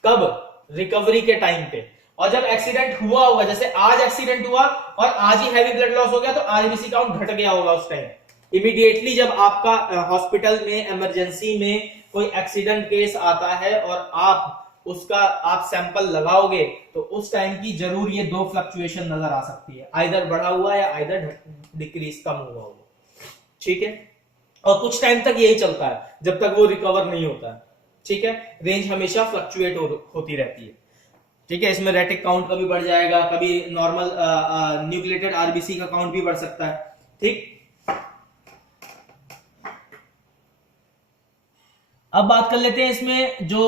कब, रिकवरी के टाइम पे। और जब एक्सीडेंट हुआ होगा, जैसे आज एक्सीडेंट हुआ और आज ही हैवी ब्लड लॉस हो गया, तो आरबीसी काउंट घट गया होगा उस टाइम। इमीडिएटली जब आपका हॉस्पिटल में इमरजेंसी में कोई एक्सीडेंट केस आता है और आप उसका सैंपल लगाओगे तो उस टाइम की जरूर ये दो फ्लक्चुएशन नजर आ सकती है, आइदर बढ़ा हुआ या आइदर डिक्रीज, कम हुआ होगा। ठीक है, और कुछ टाइम तक यही चलता है जब तक वो रिकवर नहीं होता है। ठीक है, रेंज हमेशा फ्लक्चुएट होती रहती है। ठीक है, इसमें रेटिक काउंट कभी बढ़ जाएगा, कभी नॉर्मल न्यूक्लिएटेड आरबीसी का काउंट भी बढ़ सकता है। ठीक, अब बात कर लेते हैं इसमें जो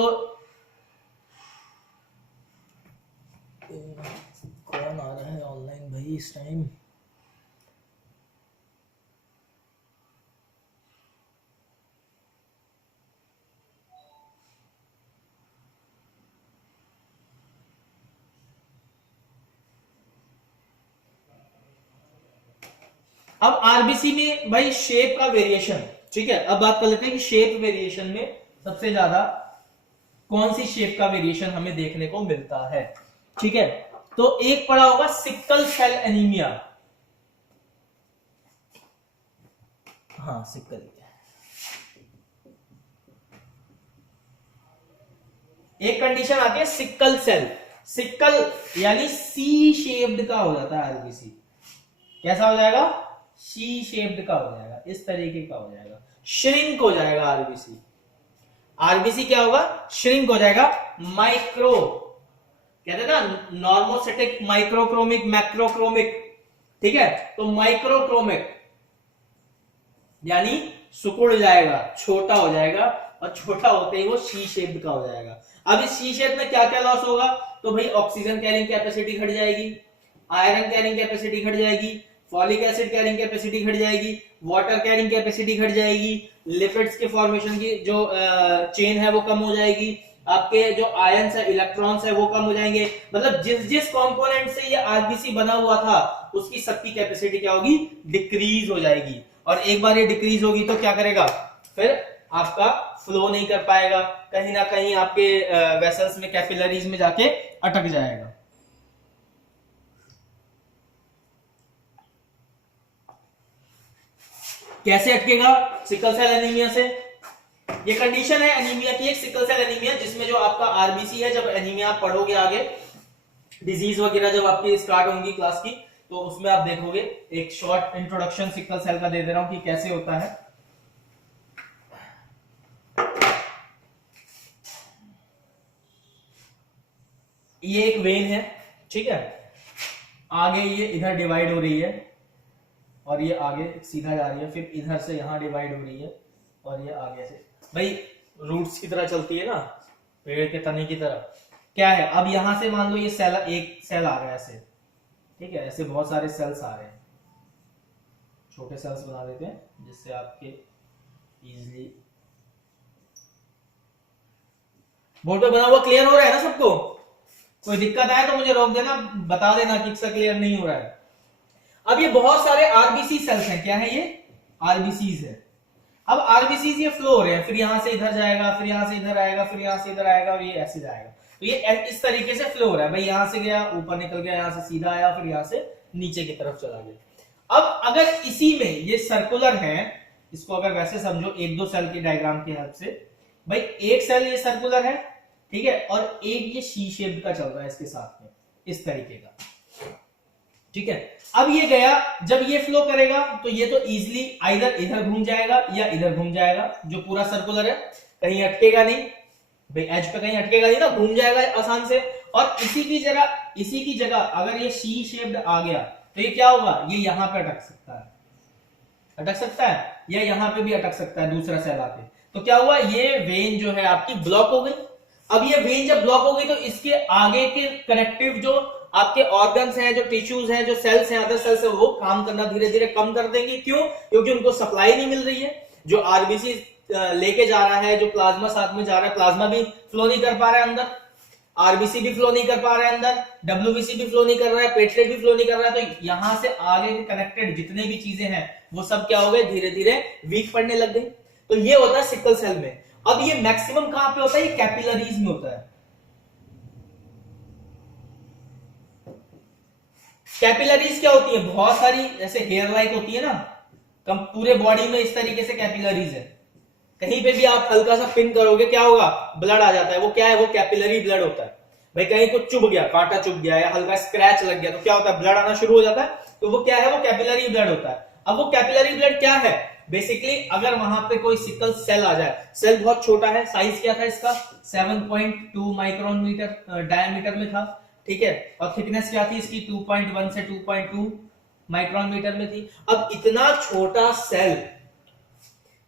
कौन आ रहा है ऑनलाइन भाई इस टाइम। अब आरबीसी में भाई शेप का वेरिएशन। ठीक है, अब बात कर लेते हैं कि शेप वेरिएशन में सबसे ज्यादा कौन सी शेप का वेरिएशन हमें देखने को मिलता है। ठीक है, तो एक पड़ा होगा सिकल सेल एनीमिया। हाँ सिकल, एक कंडीशन आती है सिकल सेल। सिकल यानी सी शेप्ड का हो जाता है आरबीसी। कैसा हो जाएगा? सी शेप्ड का हो जाएगा, इस तरीके का हो जाएगा, श्रिंक हो जाएगा आरबीसी। आरबीसी क्या होगा? श्रिंक हो जाएगा। माइक्रो कहते हैं ना, नॉर्मोसिटिक, माइक्रोक्रोमिक, मैक्रोक्रोमिक। ठीक है, तो माइक्रोक्रोमिक यानी सिकुड़ जाएगा, छोटा हो जाएगा, और छोटा होते ही वो सी शेप्ड का हो जाएगा। अब इस सी शेप में क्या क्या लॉस होगा? तो भाई ऑक्सीजन कैरिंग कैपेसिटी घट जाएगी, आयरन कैरिंग कैपेसिटी घट जाएगी, फॉलिक एसिड कैरिंग कैपेसिटी घट जाएगी, वाटर कैरिंग कैपेसिटी घट जाएगी, लिपिड्स के फॉर्मेशन की जो चेन है वो कम हो जाएगी, आपके जो आयंस है, इलेक्ट्रॉन्स है वो कम हो जाएंगे। मतलब जिस जिस कंपोनेंट से ये आरबीसी बना हुआ था उसकी शक्ति कैपेसिटी क्या होगी? डिक्रीज हो जाएगी। और एक बार ये डिक्रीज होगी तो क्या करेगा? फिर आपका फ्लो नहीं कर पाएगा, कहीं ना कहीं आपके वेसल्स में, कैपिलरीज में जाके अटक जाएगा। कैसे अटकेगा सिकल सेल एनीमिया से? ये कंडीशन है एनीमिया की, एक सिकल सेल एनीमिया, जिसमें जो आपका आरबीसी है, जब एनीमिया आप पढ़ोगे आगे, डिजीज वगैरह जब आपकी स्टार्ट होंगी क्लास की, तो उसमें आप देखोगे। एक शॉर्ट इंट्रोडक्शन सिकल सेल का दे दे रहा हूं कि कैसे होता है। ये एक वेन है, ठीक है, आगे ये इधर डिवाइड हो रही है, और ये आगे सीधा जा रही है, फिर इधर से यहां डिवाइड हो रही है, और ये आगे से भाई रूट्स की तरह चलती है ना, पेड़ के तने की तरह। क्या है, अब यहां से मान लो ये सेल, एक सेल आ रहा है ऐसे, ठीक है, ऐसे बहुत सारे सेल्स आ रहे हैं, छोटे सेल्स बना देते हैं जिससे आपके इजीली बोर्ड पे बना हुआ क्लियर हो रहा है ना सबको? कोई दिक्कत आए तो मुझे रोक देना, बता देना कि इसका क्लियर नहीं हो रहा है। अब ये बहुत सारे आरबीसी सेल्स हैं, क्या है ये? आरबीसीज है। अब आरबीसीज ये फ्लो हो रहे हैं, फिर यहां से इधर जाएगा, फिर यहां से इधर आएगा, फिर यहां से इधर आएगा, और ये ऐसे जाएगा। तो ये इस तरीके से फ्लो हो रहा है भाई, यहां से गया, ऊपर निकल गया, यहां से सीधा आया, फिर यहां से नीचे की तरफ चला गया। अब अगर इसी में ये सर्कुलर है, इसको अगर वैसे समझो, एक दो सेल की डायग्राम की हेल्प से, भाई एक सेल ये सर्कुलर है, ठीक है, और एक ये सी शेप का चल रहा है इसके साथ में, इस तरीके का, ठीक है। अब ये गया, जब ये फ्लो करेगा तो ये तो इजीली आइदर इधर घूम जाएगा या इधर घूम जाएगा, जो पूरा सर्कुलर है, कहीं अटकेगा नहीं भाई, एज पे कहीं अटकेगा नहीं ना, घूम जाएगा आसान से। और इसी की जगह अगर ये सी शेप्ड आ गया तो ये क्या होगा? ये यहां पे अटक सकता है, या यहां पे भी अटक सकता है दूसरा सेल आके। तो क्या हुआ? ये वेन जो है आपकी ब्लॉक हो गई। अब ये वेन जब ब्लॉक हो गई तो इसके आगे के कनेक्टिव जो आपके ऑर्गन्स हैं, जो टिश्यूज हैं, जो सेल्स हैं, अदर सेल्स हैं, वो काम करना धीरे धीरे कम कर देंगे। क्यों? क्योंकि उनको सप्लाई नहीं मिल रही है। जो आरबीसी लेके जा रहा है, जो प्लाज्मा साथ में जा रहा है, प्लाज्मा भी फ्लो नहीं कर पा रहा है अंदर, आरबीसी भी फ्लो नहीं कर पा रहा है अंदर, डब्ल्यूबीसी भी फ्लो नहीं कर रहा है, प्लेटलेट भी फ्लो नहीं कर रहा है। तो यहां से आगे कनेक्टेड जितने भी चीजें हैं वो सब क्या हो गए? धीरे धीरे वीक पड़ने लग गई। तो ये होता है सिकल सेल में। अब ये मैक्सिमम कहां पे होता है? ये कैपिलरीज में होता है। कैपिलरीज क्या होती है? बहुत सारी ऐसे हेयर लाइक होती है ना, कम पूरे बॉडी में इस तरीके से कैपिलरीज है। कहीं पे भी आप हल्का सा पिन करोगे, क्या होगा? ब्लड आ जाता है। वो क्या है? वो कैपिलरी ब्लड होता है भाई। कहीं कुछ चुभ गया, कांटा चुभ गया या हल्का स्क्रैच लग गया तो क्या होता है? ब्लड आना शुरू हो जाता है। तो वो क्या है? वो कैपिलरी ब्लड होता है। अब वो कैपिलरी ब्लड क्या है? बेसिकली अगर वहां पे कोई सिकल सेल आ जाए, सेल बहुत छोटा है, साइज क्या था इसका 7.2 माइक्रोन मीटर डायमीटर में था, ठीक है, और थिकनेस क्या थी इसकी 2.1 से 2.2 माइक्रोन मीटर में थी। अब इतना छोटा सेल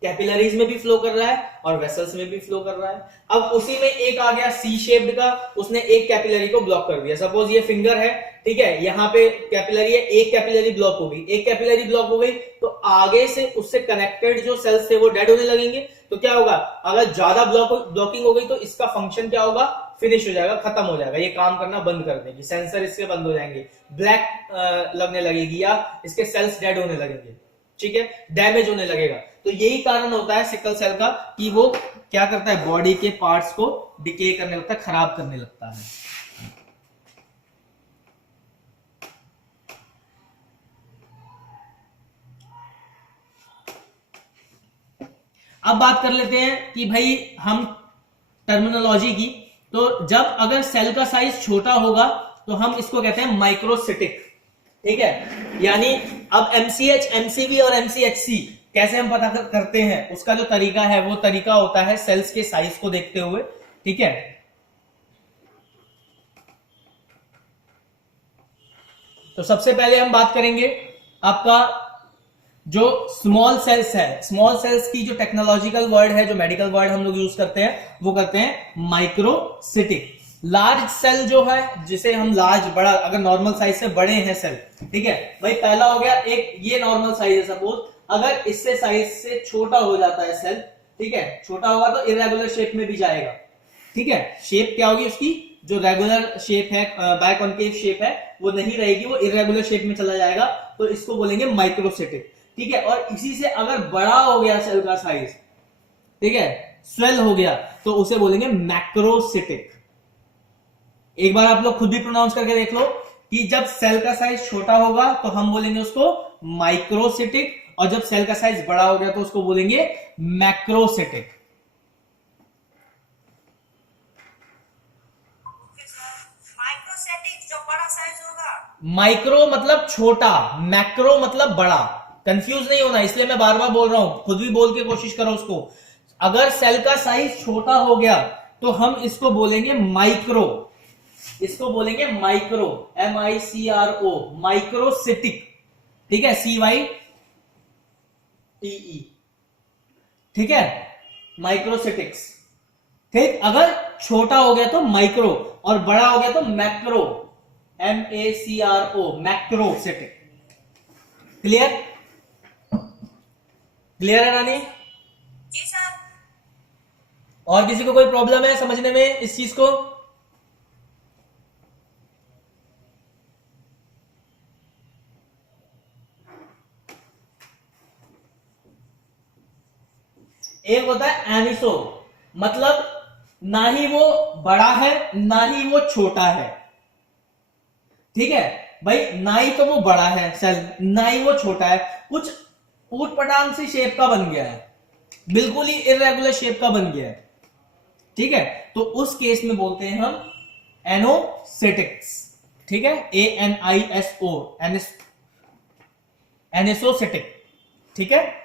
कैपिलरीज में भी फ्लो कर रहा है और वेसल्स में भी फ्लो कर रहा है। अब उसी में एक आ गया सी शेप्ड का, उसने एक कैपिलरी को ब्लॉक कर दिया। सपोज ये फिंगर है, ठीक है, यहाँ पे कैपिलरी है, एक कैपिलरी ब्लॉक हो गई, एक कैपिलरी ब्लॉक हो गई तो आगे से उससे कनेक्टेड जो सेल्स थे वो डेड होने लगेंगे। तो क्या होगा, अगर ज्यादा ब्लॉकिंग हो गई तो इसका फंक्शन क्या होगा, फिनिश हो जाएगा, खत्म हो जाएगा, ये काम करना बंद कर देगी, सेंसर इसके बंद हो जाएंगे, ब्लैक लगने लगेगी या इसके सेल्स डेड होने लगेंगे, ठीक है, डैमेज होने लगेगा। तो यही कारण होता है सिकल सेल का कि वो क्या करता है, बॉडी के पार्ट्स को डिके करने लगता है, खराब करने लगता है। अब बात कर लेते हैं कि भाई हम टर्मिनोलॉजी की, तो जब अगर सेल का साइज छोटा होगा तो हम इसको कहते हैं माइक्रोसिटिक, ठीक है, यानी अब एमसीएच, एमसीवी और एमसीएचसी कैसे हम पता करते हैं, उसका जो तरीका है वो तरीका होता है सेल्स के साइज को देखते हुए, ठीक है। तो सबसे पहले हम बात करेंगे आपका जो स्मॉल सेल्स है, स्मॉल सेल्स की जो टेक्नोलॉजिकल वर्ड है, जो मेडिकल वर्ड हम लोग यूज करते हैं वो करते हैं माइक्रोसिटिक। लार्ज सेल जो है, जिसे हम लार्ज, बड़ा, अगर नॉर्मल साइज से बड़े हैं सेल, ठीक है भाई, पहला हो गया एक ये नॉर्मल साइज है, सपोज अगर इससे साइज से छोटा हो जाता है सेल, ठीक है, छोटा होगा तो इरेगुलर शेप में भी जाएगा, ठीक है, शेप क्या होगी उसकी, जो रेगुलर शेप है, बायकॉन्केव शेप है वो नहीं रहेगी, वो इरेगुलर शेप में चला जाएगा, तो इसको बोलेंगे माइक्रोसिटिक, ठीक है। और इसी से अगर बड़ा हो गया सेल का साइज, ठीक है, स्वेल हो गया, तो उसे बोलेंगे मैक्रोसिटिक। एक बार आप लोग खुद भी प्रोनाउंस करके देख लो कि जब सेल का साइज छोटा होगा तो हम बोलेंगे उसको माइक्रोसिटिक, और जब सेल का साइज बड़ा हो गया तो उसको बोलेंगे मैक्रोसिटिक। माइक्रोसेटिक जो बड़ा साइज होगा। माइक्रो मतलब छोटा, मैक्रो मतलब बड़ा, कंफ्यूज नहीं होना, इसलिए मैं बार बार बोल रहा हूं, खुद भी बोल के कोशिश करो उसको। अगर सेल का साइज छोटा हो गया तो हम इसको बोलेंगे माइक्रो, इसको बोलेंगे माइक्रो, MICRO, माइक्रोसिटिक, ठीक है, CYTE, ठीक है, माइक्रोसिटिक्स, ठीक। अगर छोटा हो गया तो माइक्रो और बड़ा हो गया तो macro, MACRO, macrocytic. Clear, clear है रानी? जी सर। और किसी को कोई प्रॉब्लम है समझने में इस चीज को? एक होता है एनिसो, मतलब ना ही वो बड़ा है ना ही वो छोटा है, ठीक है भाई, ना ही तो वो बड़ा है सेल, ना ही वो छोटा है, कुछ ऊट पटांग सी शेप का बन गया है, बिल्कुल ही इरेगुलर शेप का बन गया है, ठीक है, तो उस केस में बोलते हैं हम एनोसिटिक्स, ठीक है, ANISO, एनिसोसिटिक, ठीक है।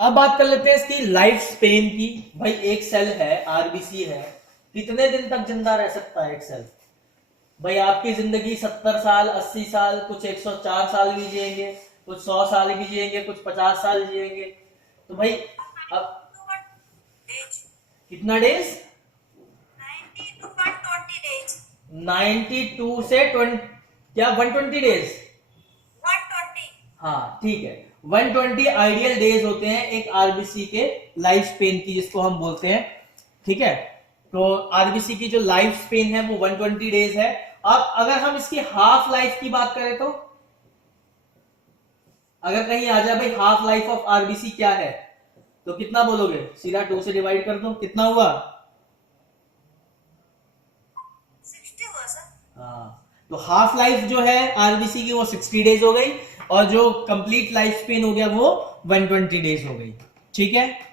अब बात कर लेते हैं इसकी लाइफ स्पेन की। भाई एक सेल है, आरबीसी है, कितने दिन तक जिंदा रह सकता है एक सेल? भाई आपकी जिंदगी 70 साल, 80 साल, कुछ 104 साल भी जिएंगे, कुछ 100 साल भी जिएंगे, कुछ 50 साल जिएंगे। तो भाई अब कितना डेज? 90 to 120 days। 92 से 20, क्या 120 डेज? 120। हाँ ठीक है, 120 आइडियल डेज होते हैं एक आरबीसी के लाइफ स्पेन की, जिसको हम बोलते हैं, ठीक है। तो आरबीसी की जो लाइफ स्पेन है वो 120 डेज है। अब अगर हम इसकी हाफ लाइफ की बात करें तो, अगर कहीं आ जाए भाई हाफ लाइफ ऑफ आरबीसी क्या है, तो कितना बोलोगे? सीधा 2 से डिवाइड कर दो, कितना हुआ? 60 हुआ सर। हाँ, तो हाफ लाइफ जो है आरबीसी की वो 60 डेज हो गई, और जो कंप्लीट लाइफ स्पेन हो गया वो 120 डेज हो गई, ठीक है।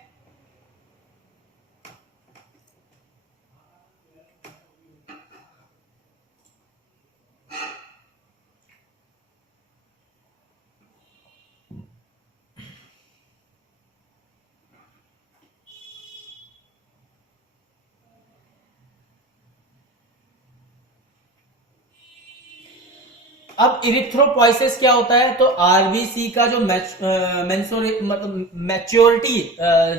अब इरिथ्रोपोइसिस क्या होता है? तो आरबीसी का जो मैच्योरिटी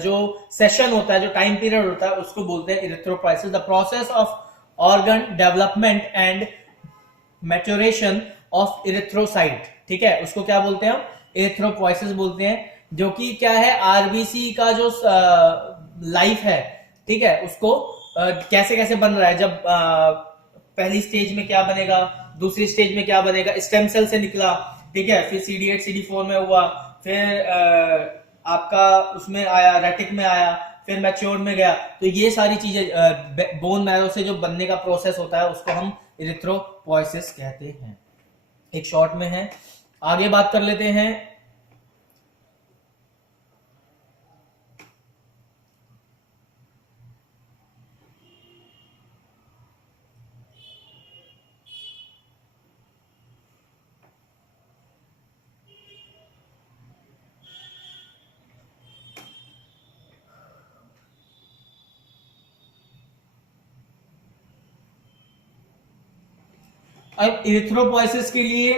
जो सेशन होता है, जो टाइम पीरियड होता है, उसको बोलते हैं erythropoiesis. The process of organ development and maturation of erythrocyte, ठीक है, उसको क्या बोलते हैं हम? इरिथ्रोपोइसिस बोलते हैं। जो कि क्या है, आरबीसी का जो लाइफ है, ठीक है, उसको कैसे कैसे बन रहा है, जब पहली स्टेज में क्या बनेगा, दूसरी स्टेज में क्या बनेगा, स्टेम सेल से निकला, ठीक है, फिर CD8 CD4 में हुआ, फिर आपका उसमें आया, रेटिक में आया, फिर मैच्योर में गया। तो ये सारी चीजें बोन मैरो से जो बनने का प्रोसेस होता है उसको हम इरिथ्रोपोइसिस कहते हैं। एक शॉर्ट में है, आगे बात कर लेते हैं। अब इरिथ्रोपोइसिस के लिए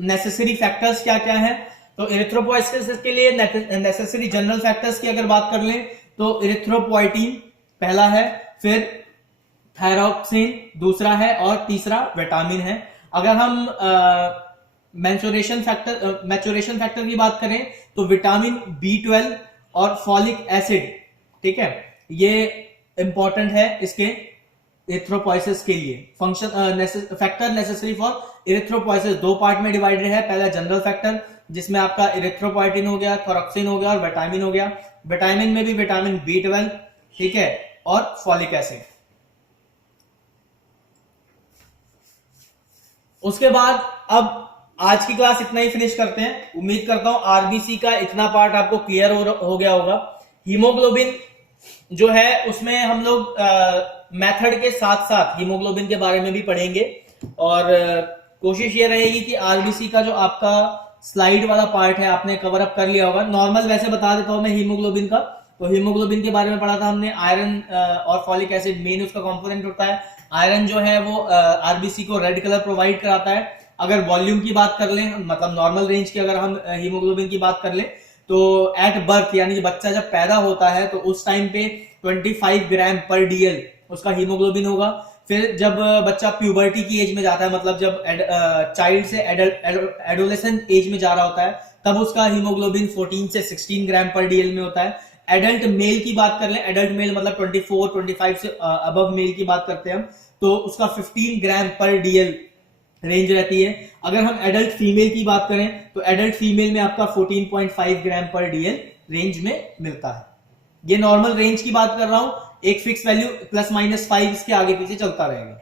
नेसेसरी फैक्टर्स क्या क्या है? तो इरिथ्रोपोइसिस के लिए नेसेसरी जनरल फैक्टर्स की अगर बात कर लें तो इरिथ्रोपोइटीन पहला है, फिर थायरॉक्सिन दूसरा है, और तीसरा विटामिन है। अगर हम मैच्योरेशन फैक्टर की बात करें तो विटामिन B12 और फॉलिक एसिड, ठीक है, ये इंपॉर्टेंट है इसके इरिथ्रोपोइसिस के लिए। Function factor necessary for erythropoiesis दो पार्ट में डिवाइडेड है। पहला जनरल फैक्टर जिसमें आपका इरिथ्रोपोइटिन हो गया, थायरॉक्सिन हो गया और विटामिन हो गया। विटामिन में भी विटामिन B12, ठीक है, और फॉलिक एसिड। उसके बाद अब आज की क्लास इतना ही फिनिश करते हैं। उम्मीद करता हूं आरबीसी का इतना पार्ट आपको क्लियर हो गया होगा। हीमोग्लोबिन जो है उसमें हम लोग मेथड के साथ साथ हीमोग्लोबिन के बारे में भी पढ़ेंगे, और कोशिश ये रहेगी कि आरबीसी का जो आपका स्लाइड वाला पार्ट है आपने कवर अप कर लिया होगा। नॉर्मल वैसे बता देता हूं मैं हीमोग्लोबिन का। तो हीमोग्लोबिन के बारे में पढ़ा था हमने, आयरन और फॉलिक एसिड मेन उसका कंपोनेंट होता है। आयरन जो है वो आरबीसी को रेड कलर प्रोवाइड कराता है। अगर वॉल्यूम की बात कर लें, मतलब नॉर्मल रेंज की अगर हम हीमोग्लोबिन की बात कर लें, तो एट बर्थ यानी कि बच्चा जब पैदा होता है तो उस टाइम पे 25 ग्राम पर DL उसका हीमोग्लोबिन होगा। फिर जब बच्चा प्यूबर्टी की एज में जाता है, मतलब जब चाइल्ड से एडोलेसेंट एज में जा रहा होता है, तब उसका हीमोग्लोबिन 14 से 16 ग्राम पर DL में होता है। एडल्ट मेल की बात कर लें, एडल्ट मेल मतलब 24-25 से अबव मेल की बात करते हैं हम, तो उसका 15 ग्राम पर DL रेंज रहती है। अगर हम एडल्ट फीमेल की बात करें तो एडल्ट फीमेल में आपका 14.5 ग्राम पर DL रेंज में मिलता है। ये नॉर्मल रेंज की बात कर रहा हूं, एक फिक्स वैल्यू ±5 इसके आगे पीछे चलता रहेगा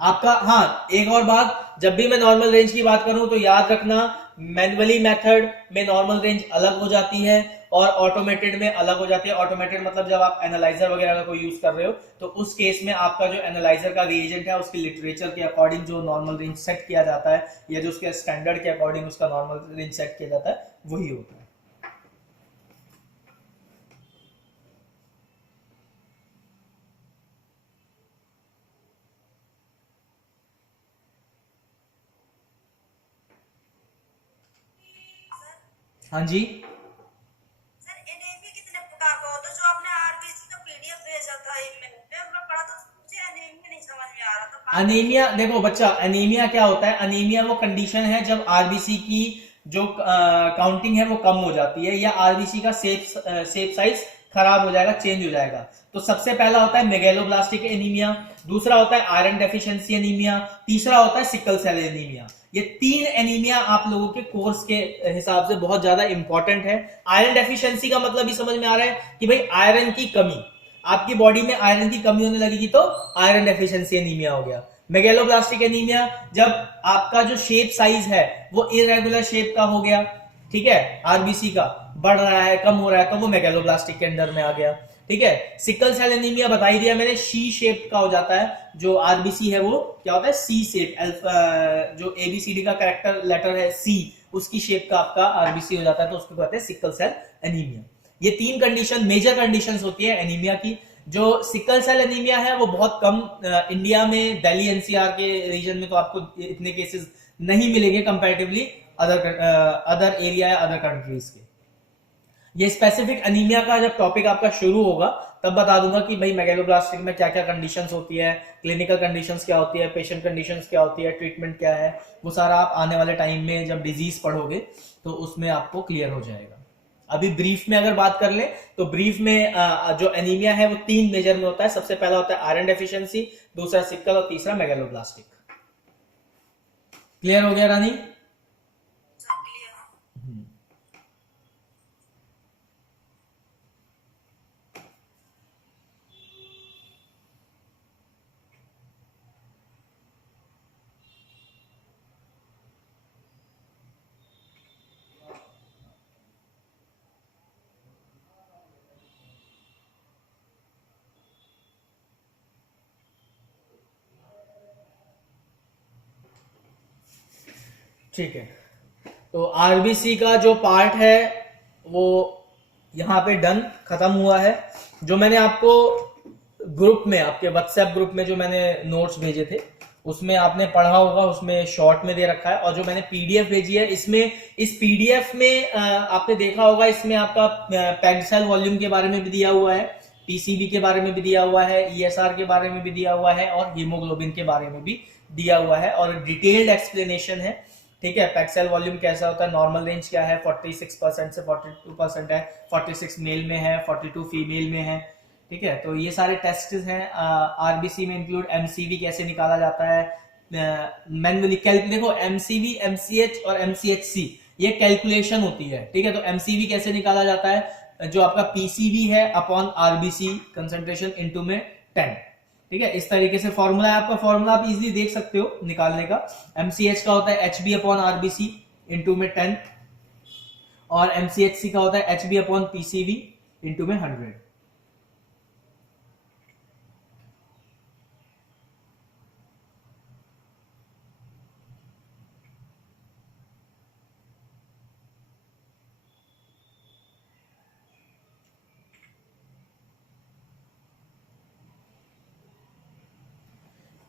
आपका। हाँ, एक और बात, जब भी मैं नॉर्मल रेंज की बात करूं तो याद रखना मैन्युअली मेथड में नॉर्मल रेंज अलग हो जाती है और ऑटोमेटेड में अलग हो जाती है। ऑटोमेटेड मतलब जब आप एनालाइजर वगैरह का कोई यूज कर रहे हो तो उस केस में आपका जो एनालाइजर का रिएजेंट है उसके लिटरेचर के अकॉर्डिंग जो नॉर्मल रेंज सेट किया जाता है, या जो उसके स्टैंडर्ड के अकॉर्डिंग उसका नॉर्मल रेंज सेट किया जाता है, वही होता है। हाँ जी, सर एनीमिया कितने प्रकार का होता है? जो आपने आरबीसी का PDF भेजा था ईमेल पे, मैं पढ़ा तो मुझे एनीमिया नहीं समझ में आ रहा था। अनीमिया, देखो बच्चा, अनीमिया क्या होता है? अनीमिया वो कंडीशन है जब आरबीसी की जो काउंटिंग है वो कम हो जाती है, या आरबीसी का शेप साइज खराब हो जाएगा, चेंज हो जाएगा। तो सबसे पहला होता है मेगैलोब्लास्टिक एनीमिया, दूसरा होता है आयरन डेफिशिएंसी एनीमिया, तीसरा होता है सिकल सेल एनीमिया। ये 3 एनीमिया आप लोगों के कोर्स के हिसाब से बहुत ज्यादा इंपॉर्टेंट है। आयरन डेफिशिएंसी का मतलब ही समझ में आ रहा है कि भाई आयरन की कमी, आपकी बॉडी में आयरन की कमी होने लगेगी तो आयरन डेफिशिएंसी एनीमिया हो गया। मेगैलोब्लास्टिक एनीमिया जब आपका जो शेप साइज है वो इरेगुलर शेप का हो गया, ठीक है, आरबीसी का बढ़ रहा है, कम हो रहा है, तो वो मेगैलोब्लास्टिक के अंडर में आ गया, ठीक है। सिकल सेल एनीमिया बता ही दिया मैंने, सी शेप का हो जाता है। जो आरबीसी है वो क्या होता है? सी शेप, जो ABCD का कैरेक्टर लेटर है C, उसकी शेप का आपका आरबीसी हो जाता है, तो उसको कहते हैं सिकल सेल एनीमिया। ये 3 कंडीशन मेजर कंडीशंस होती है एनीमिया की। जो सिकल सेल एनीमिया है वो बहुत कम इंडिया में, दिल्ली NCR के रीजन में तो आपको इतने केसेस नहीं मिलेंगे कंपैरेटिवली अदर एरिया या अदर कंट्रीज के। ये स्पेसिफिक एनीमिया का जब टॉपिक आपका शुरू होगा तब बता दूंगा कि भाई मेगालोब्लास्टिक में क्या क्या कंडीशंस होती है, क्लिनिकल कंडीशंस क्या होती है, पेशेंट कंडीशंस क्या होती है, ट्रीटमेंट क्या है, वो सारा आप आने वाले टाइम में जब डिजीज पढ़ोगे तो उसमें आपको क्लियर हो जाएगा। अभी ब्रीफ में अगर बात कर ले तो ब्रीफ में जो एनीमिया है वो 3 मेजर में होता है। सबसे पहला होता है आयरन डेफिशिएंसी, दूसरा सिकल और तीसरा मेगालोब्लास्टिक। क्लियर हो गया रानी? सब क्लियर। ठीक है, तो आरबीसी का जो पार्ट है वो यहाँ पे डन खत्म हुआ है। जो मैंने आपको ग्रुप में, आपके व्हाट्सएप ग्रुप में जो मैंने नोट्स भेजे थे उसमें आपने पढ़ा होगा, उसमें शॉर्ट में दे रखा है। और जो मैंने पीडीएफ भेजी है इसमें, इस पीडीएफ में आपने देखा होगा इसमें आपका पैक्ड सेल वॉल्यूम के बारे में भी दिया हुआ है, पीसीबी के बारे में भी दिया हुआ है, ईएसआर के बारे में भी दिया हुआ है और हीमोग्लोबिन के बारे में भी दिया हुआ है और डिटेल्ड एक्सप्लेनेशन है। ठीक है, पैक्ड सेल वॉल्यूम कैसा होता है, नॉर्मल रेंज क्या है, 46% से 42% है, 46 मेल में है, 42 फीमेल में है। ठीक है, तो ये सारे टेस्ट हैं। आरबीसी में इंक्लूड एमसीवी कैसे निकाला जाता है, मैन्युअली देखो एमसीवी, एमसीएच और एमसीएचसी ये कैलकुलेशन होती है। ठीक है, तो एमसीवी कैसे निकाला जाता है, जो आपका पीसीवी है अपॉन आरबीसी कंसंट्रेशन इनटू में 10। ठीक है, इस तरीके से फॉर्मूला है आपका, फॉर्मूला आप इजीली देख सकते हो निकालने का। एमसीएच का होता है एचबी अपॉन आरबीसी इनटू में 10 और एमसीएचसी का होता है एचबी अपॉन पीसीवी इनटू में 100।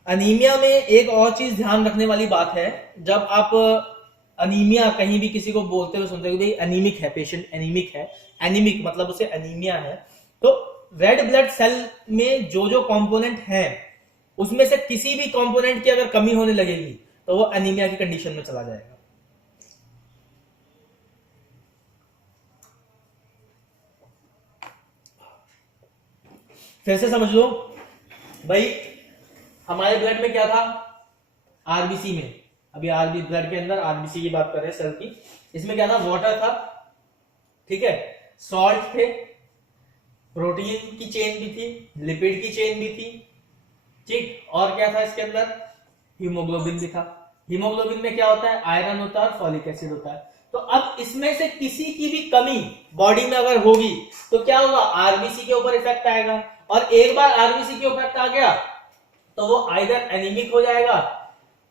अनीमिया में एक और चीज ध्यान रखने वाली बात है, जब आप अनीमिया कहीं भी किसी को बोलते हुए सुनते हो भाई एनीमिक है, पेशेंट एनीमिक है, एनीमिक मतलब उसे अनीमिया है, तो रेड ब्लड सेल में जो जो कंपोनेंट है उसमें से किसी भी कंपोनेंट की अगर कमी होने लगेगी तो वो एनीमिया की कंडीशन में चला जाएगा। फिर से समझ लो भाई, हमारे ब्लड में क्या था, आरबीसी में, अभी आरबी ब्लड के अंदर आरबीसी की बात कर रहे हैं सेल की, इसमें क्या था, वाटर था, ठीक है, सॉल्ट थे, प्रोटीन की चेन भी थी, लिपिड की चेन भी थी, ठीक, और क्या था इसके अंदर, हीमोग्लोबिन भी था। हीमोग्लोबिन में क्या होता है, आयरन होता है और फॉलिक एसिड होता है। तो अब इसमें से किसी की भी कमी बॉडी में अगर होगी तो क्या होगा, आरबीसी के ऊपर इफेक्ट आएगा, और एक बार आरबीसी के ऊपर इफेक्ट आ गया तो वो आइदर एनीमिक हो जाएगा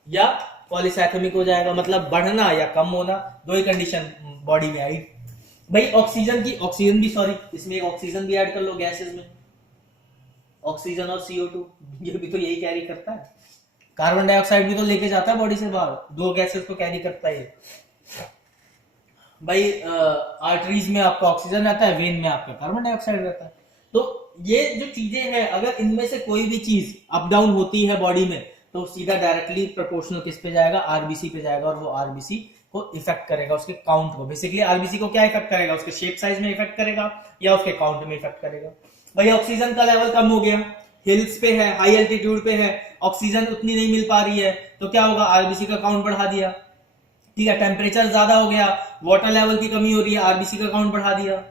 या पॉलीसाइथेमिक हो जाएगा, मतलब बढ़ना या कम होना, दो ही कंडीशन बॉडी में आई। भाई ऑक्सीजन भी सॉरी, इसमें एक ऑक्सीजन भी ऐड कर लो गैसेस में, ऑक्सीजन और CO2 ये भी तो यही कैरी करता है, कार्बन डाइऑक्साइड भी तो लेके जाता है बॉडी से बाहर, दो गैसेस को कैरी करता है। भाई आर्टरीज में आपका ऑक्सीजन रहता है, वेन में आपका कार्बन डाइऑक्साइड रहता है। तो ये जो चीजें हैं, अगर इनमें से कोई भी चीज अप डाउन होती है बॉडी में तो सीधा डायरेक्टली प्रोपोर्शनल किस पे जाएगा, आरबीसी पे जाएगा, और वो आरबीसी को इफेक्ट करेगा, उसके काउंट को। बेसिकली आरबीसी को क्या इफेक्ट करेगा, उसके शेप साइज में इफेक्ट करेगा या उसके काउंट में इफेक्ट करेगा। भाई ऑक्सीजन का लेवल कम हो गया, हिल्स पे है, हाई एल्टीट्यूड पे है, ऑक्सीजन उतनी नहीं मिल पा रही है, तो क्या होगा, आरबीसी का काउंट बढ़ा दिया। ठीक है, टेम्परेचर ज्यादा हो गया, वाटर लेवल की कमी हो रही है, आरबीसी का काउंट बढ़ा दिया।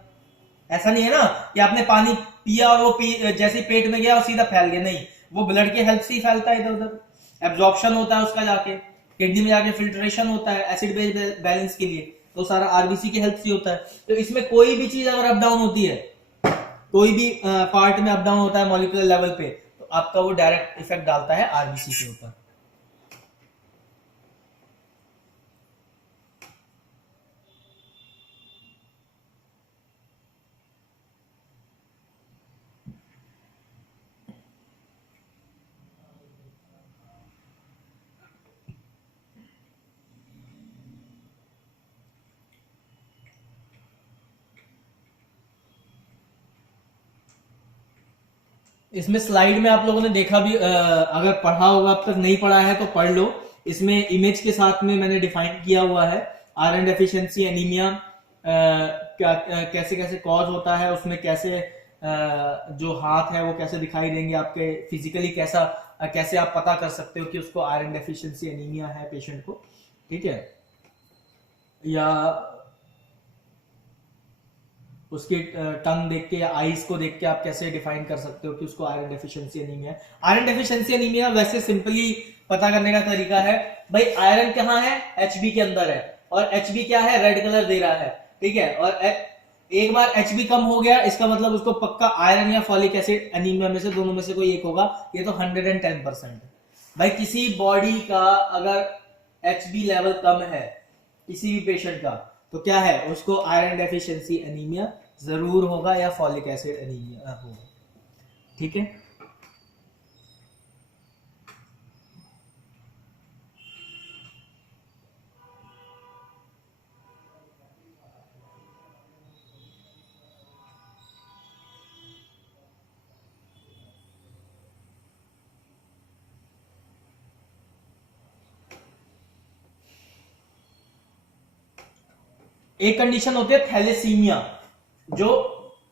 ऐसा नहीं है ना कि आपने पानी पिया और वो जैसे पेट में गया और सीधा फैल गया, नहीं, वो ब्लड के हेल्प से ही फैलता है, इधर उधर एब्जॉर्प्शन होता है उसका, जाके किडनी में जाके फिल्ट्रेशन होता है एसिड बेस बैलेंस के लिए, तो सारा आरबीसी की हेल्प से होता है। तो इसमें कोई भी चीज अगर अप डाउन होती है, कोई भी पार्ट में अप डाउन होता है मॉलिक्यूलर लेवल पे, तो आपका वो डायरेक्ट इफेक्ट डालता है आरबीसी के ऊपर। इसमें स्लाइड में आप लोगों ने देखा भी, अगर पढ़ा होगा, अब तक नहीं पढ़ा है तो पढ़ लो। इसमें इमेज के साथ में मैंने डिफाइन किया हुआ है आयरन डेफिशिएंसी एनीमिया कैसे कैसे कॉज होता है, उसमें कैसे जो हाथ है वो कैसे दिखाई देंगे आपके फिजिकली, कैसे आप पता कर सकते हो कि उसको आयरन डेफिशिएंसी एनीमिया है पेशेंट को, ठीक है, या उसकी टंग देख के या आईज को देख के आप कैसे डिफाइन कर सकते हो कि उसको आयरन डेफिशिएंसी एनीमिया है। आयरन डेफिशिएंसी एनीमिया वैसे सिंपली पता करने का तरीका है भाई, आयरन कहाँ है, एचबी के अंदर है, और एचबी क्या है, रेड कलर दे रहा है, ठीक है, और एक बार एचबी कम हो गया इसका मतलब उसको पक्का आयरन या फॉलिक एसिड एनीमिया में से दोनों में से कोई एक होगा। ये तो 110% भाई, किसी बॉडी का अगर एचबी लेवल कम है किसी भी पेशेंट का, तो क्या है, उसको आयरन डेफिशिएंसी एनीमिया जरूर होगा या फॉलिक एसिड एनीमिया होगा, ठीक है। एक कंडीशन होती है थैलेसीमिया, जो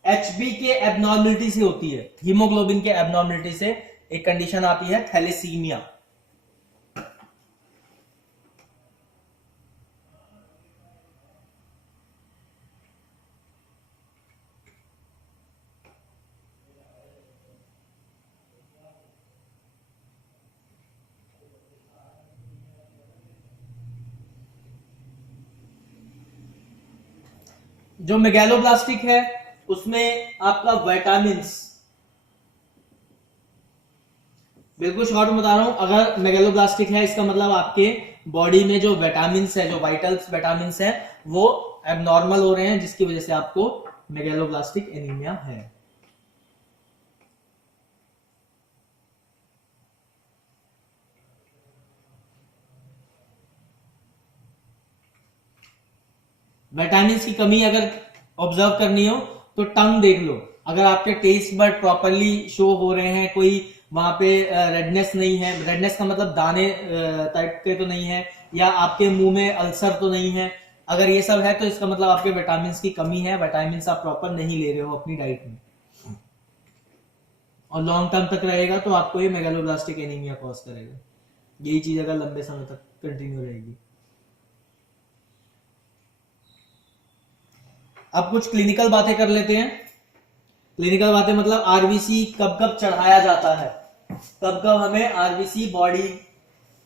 एचबी के एबनॉर्मलिटी से होती है, हीमोग्लोबिन के एबनॉर्मलिटी से एक कंडीशन आती है थैलेसीमिया। जो मेगैलोब्लास्टिक है उसमें आपका विटामिन्स, बिल्कुल शॉर्ट में बता रहा हूं, अगर मेगैलोब्लास्टिक है इसका मतलब आपके बॉडी में जो विटामिन्स है, जो वाइटल्स विटामिन्स है, वो एबनॉर्मल हो रहे हैं, जिसकी वजह से आपको मेगैलोब्लास्टिक एनीमिया है। विटामिन की कमी अगर ऑब्जर्व करनी हो तो टंग देख लो, अगर आपके टेस्ट बड प्रॉपरली शो हो रहे हैं, कोई वहां पे रेडनेस नहीं है, रेडनेस का मतलब दाने टाइप के तो नहीं है, या आपके मुंह में अल्सर तो नहीं है, अगर ये सब है तो इसका मतलब आपके विटामिन की कमी है, विटामिन आप प्रॉपर नहीं ले रहे हो अपनी डाइट में, और लॉन्ग टर्म तक रहेगा तो आपको ये मेगैलोब्लास्टिक एनीमिया कॉज करेगा। यही चीज अगर लंबे समय तक कंटिन्यू रहेगी। अब कुछ क्लिनिकल बातें कर लेते हैं। क्लिनिकल बातें मतलब आरबीसी कब कब चढ़ाया जाता है, कब कब हमें आरबीसी बॉडी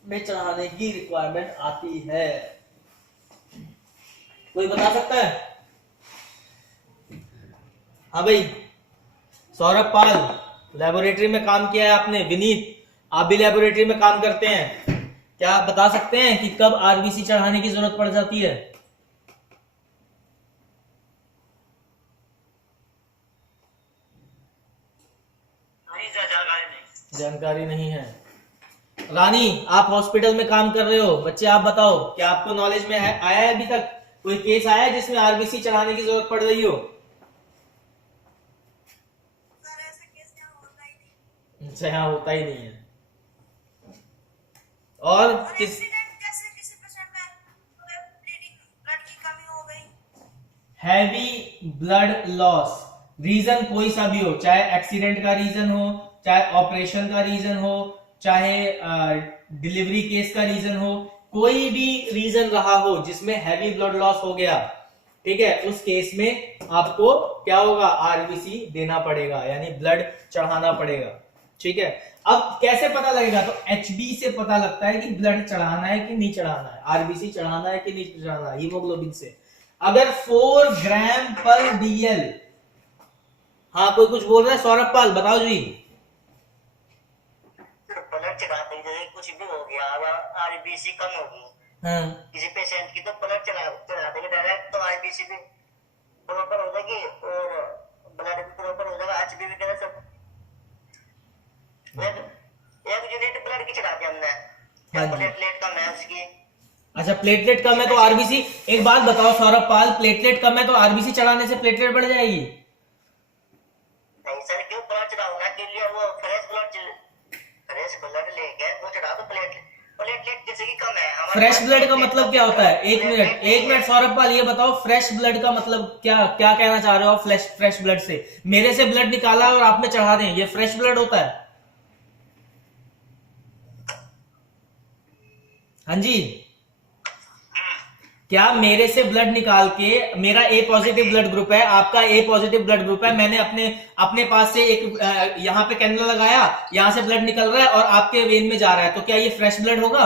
में चढ़ाने की रिक्वायरमेंट आती है, कोई बता सकता है? हाँ भाई, सौरभ पाल, लेबोरेटरी में काम किया है आपने, विनीत आप भी लेबोरेटरी में काम करते हैं, क्या बता सकते हैं कि कब आरबीसी चढ़ाने की जरूरत पड़ जाती है? जानकारी नहीं है। रानी, आप हॉस्पिटल में काम कर रहे हो, बच्चे आप बताओ, क्या आपको नॉलेज में आया है अभी तक कोई केस आया है जिसमें आरबीसी चढ़ाने की जरूरत पड़ रही हो? सर ऐसा केस यहाँ होता ही नहीं। अच्छा, यहाँ होता ही नहीं है। और किस एक्सीडेंट जैसे किसी पेशेंट में ब्लीडिंग, ब्लड की कमी हो गई, हैवी ब्लड लॉस, रीजन कोई सा भी हो, चाहे एक्सीडेंट का रीजन हो, चाहे ऑपरेशन का रीजन हो, चाहे डिलीवरी केस का रीजन हो, कोई भी रीजन रहा हो जिसमें हैवी ब्लड लॉस हो गया, ठीक है, उस केस में आपको क्या होगा, आरबीसी देना पड़ेगा, यानी ब्लड चढ़ाना पड़ेगा, ठीक है। अब कैसे पता लगेगा? तो एचबी से पता लगता है कि ब्लड चढ़ाना है कि नहीं चढ़ाना है, आरबीसी चढ़ाना है कि नहीं चढ़ाना है, हीमोग्लोबिन से। अगर 4 ग्राम पर डीएल, हाँ कोई कुछ बोल रहा है, सौरभ पाल बताओ जी। ब्लड चढ़ाते हैं, जैसे कुछ भी हो गया, अगर आरबीसी कम होगी हाँ, किसी पेशेंट की, तो ब्लड चढ़ा देंगे डायरेक्ट, तो आरबीसी भी प्रॉपर हो जाएगी और ब्लड भी प्रॉपर हो जाएगा, एचबी भी कह सब। एक यूनिट ब्लड की चढ़ाते हमने, हाँ जी। प्लेटलेट कम है उसकी। अच्छा, प्लेटलेट कम है तो आरबीसी, एक बात बताओ सौरभ पाल, प्लेटलेट कम है तो आरबीसी चढ़ाने से प्लेटलेट बढ़ जाएगी? नहीं सर, क्यों ब्लड चढ़ाना के लिए वो फ्रेश ब्लड का मतलब क्या होता है? एक मिनट सौरभ पाल, ये बताओ फ्रेश ब्लड का मतलब क्या क्या कहना चाह रहे हो आप? फ्रेश ब्लड से मेरे से ब्लड निकाला और आप में चढ़ा दें, ये फ्रेश ब्लड होता है? हाँ जी, क्या मेरे से ब्लड निकाल के, मेरा ए पॉजिटिव ब्लड ग्रुप है, आपका ए पॉजिटिव ब्लड ग्रुप है, मैंने अपने पास से एक यहाँ पे कैनुला लगाया, यहां से ब्लड निकल रहा है और आपके वेन में जा रहा है, तो क्या ये फ्रेश ब्लड होगा?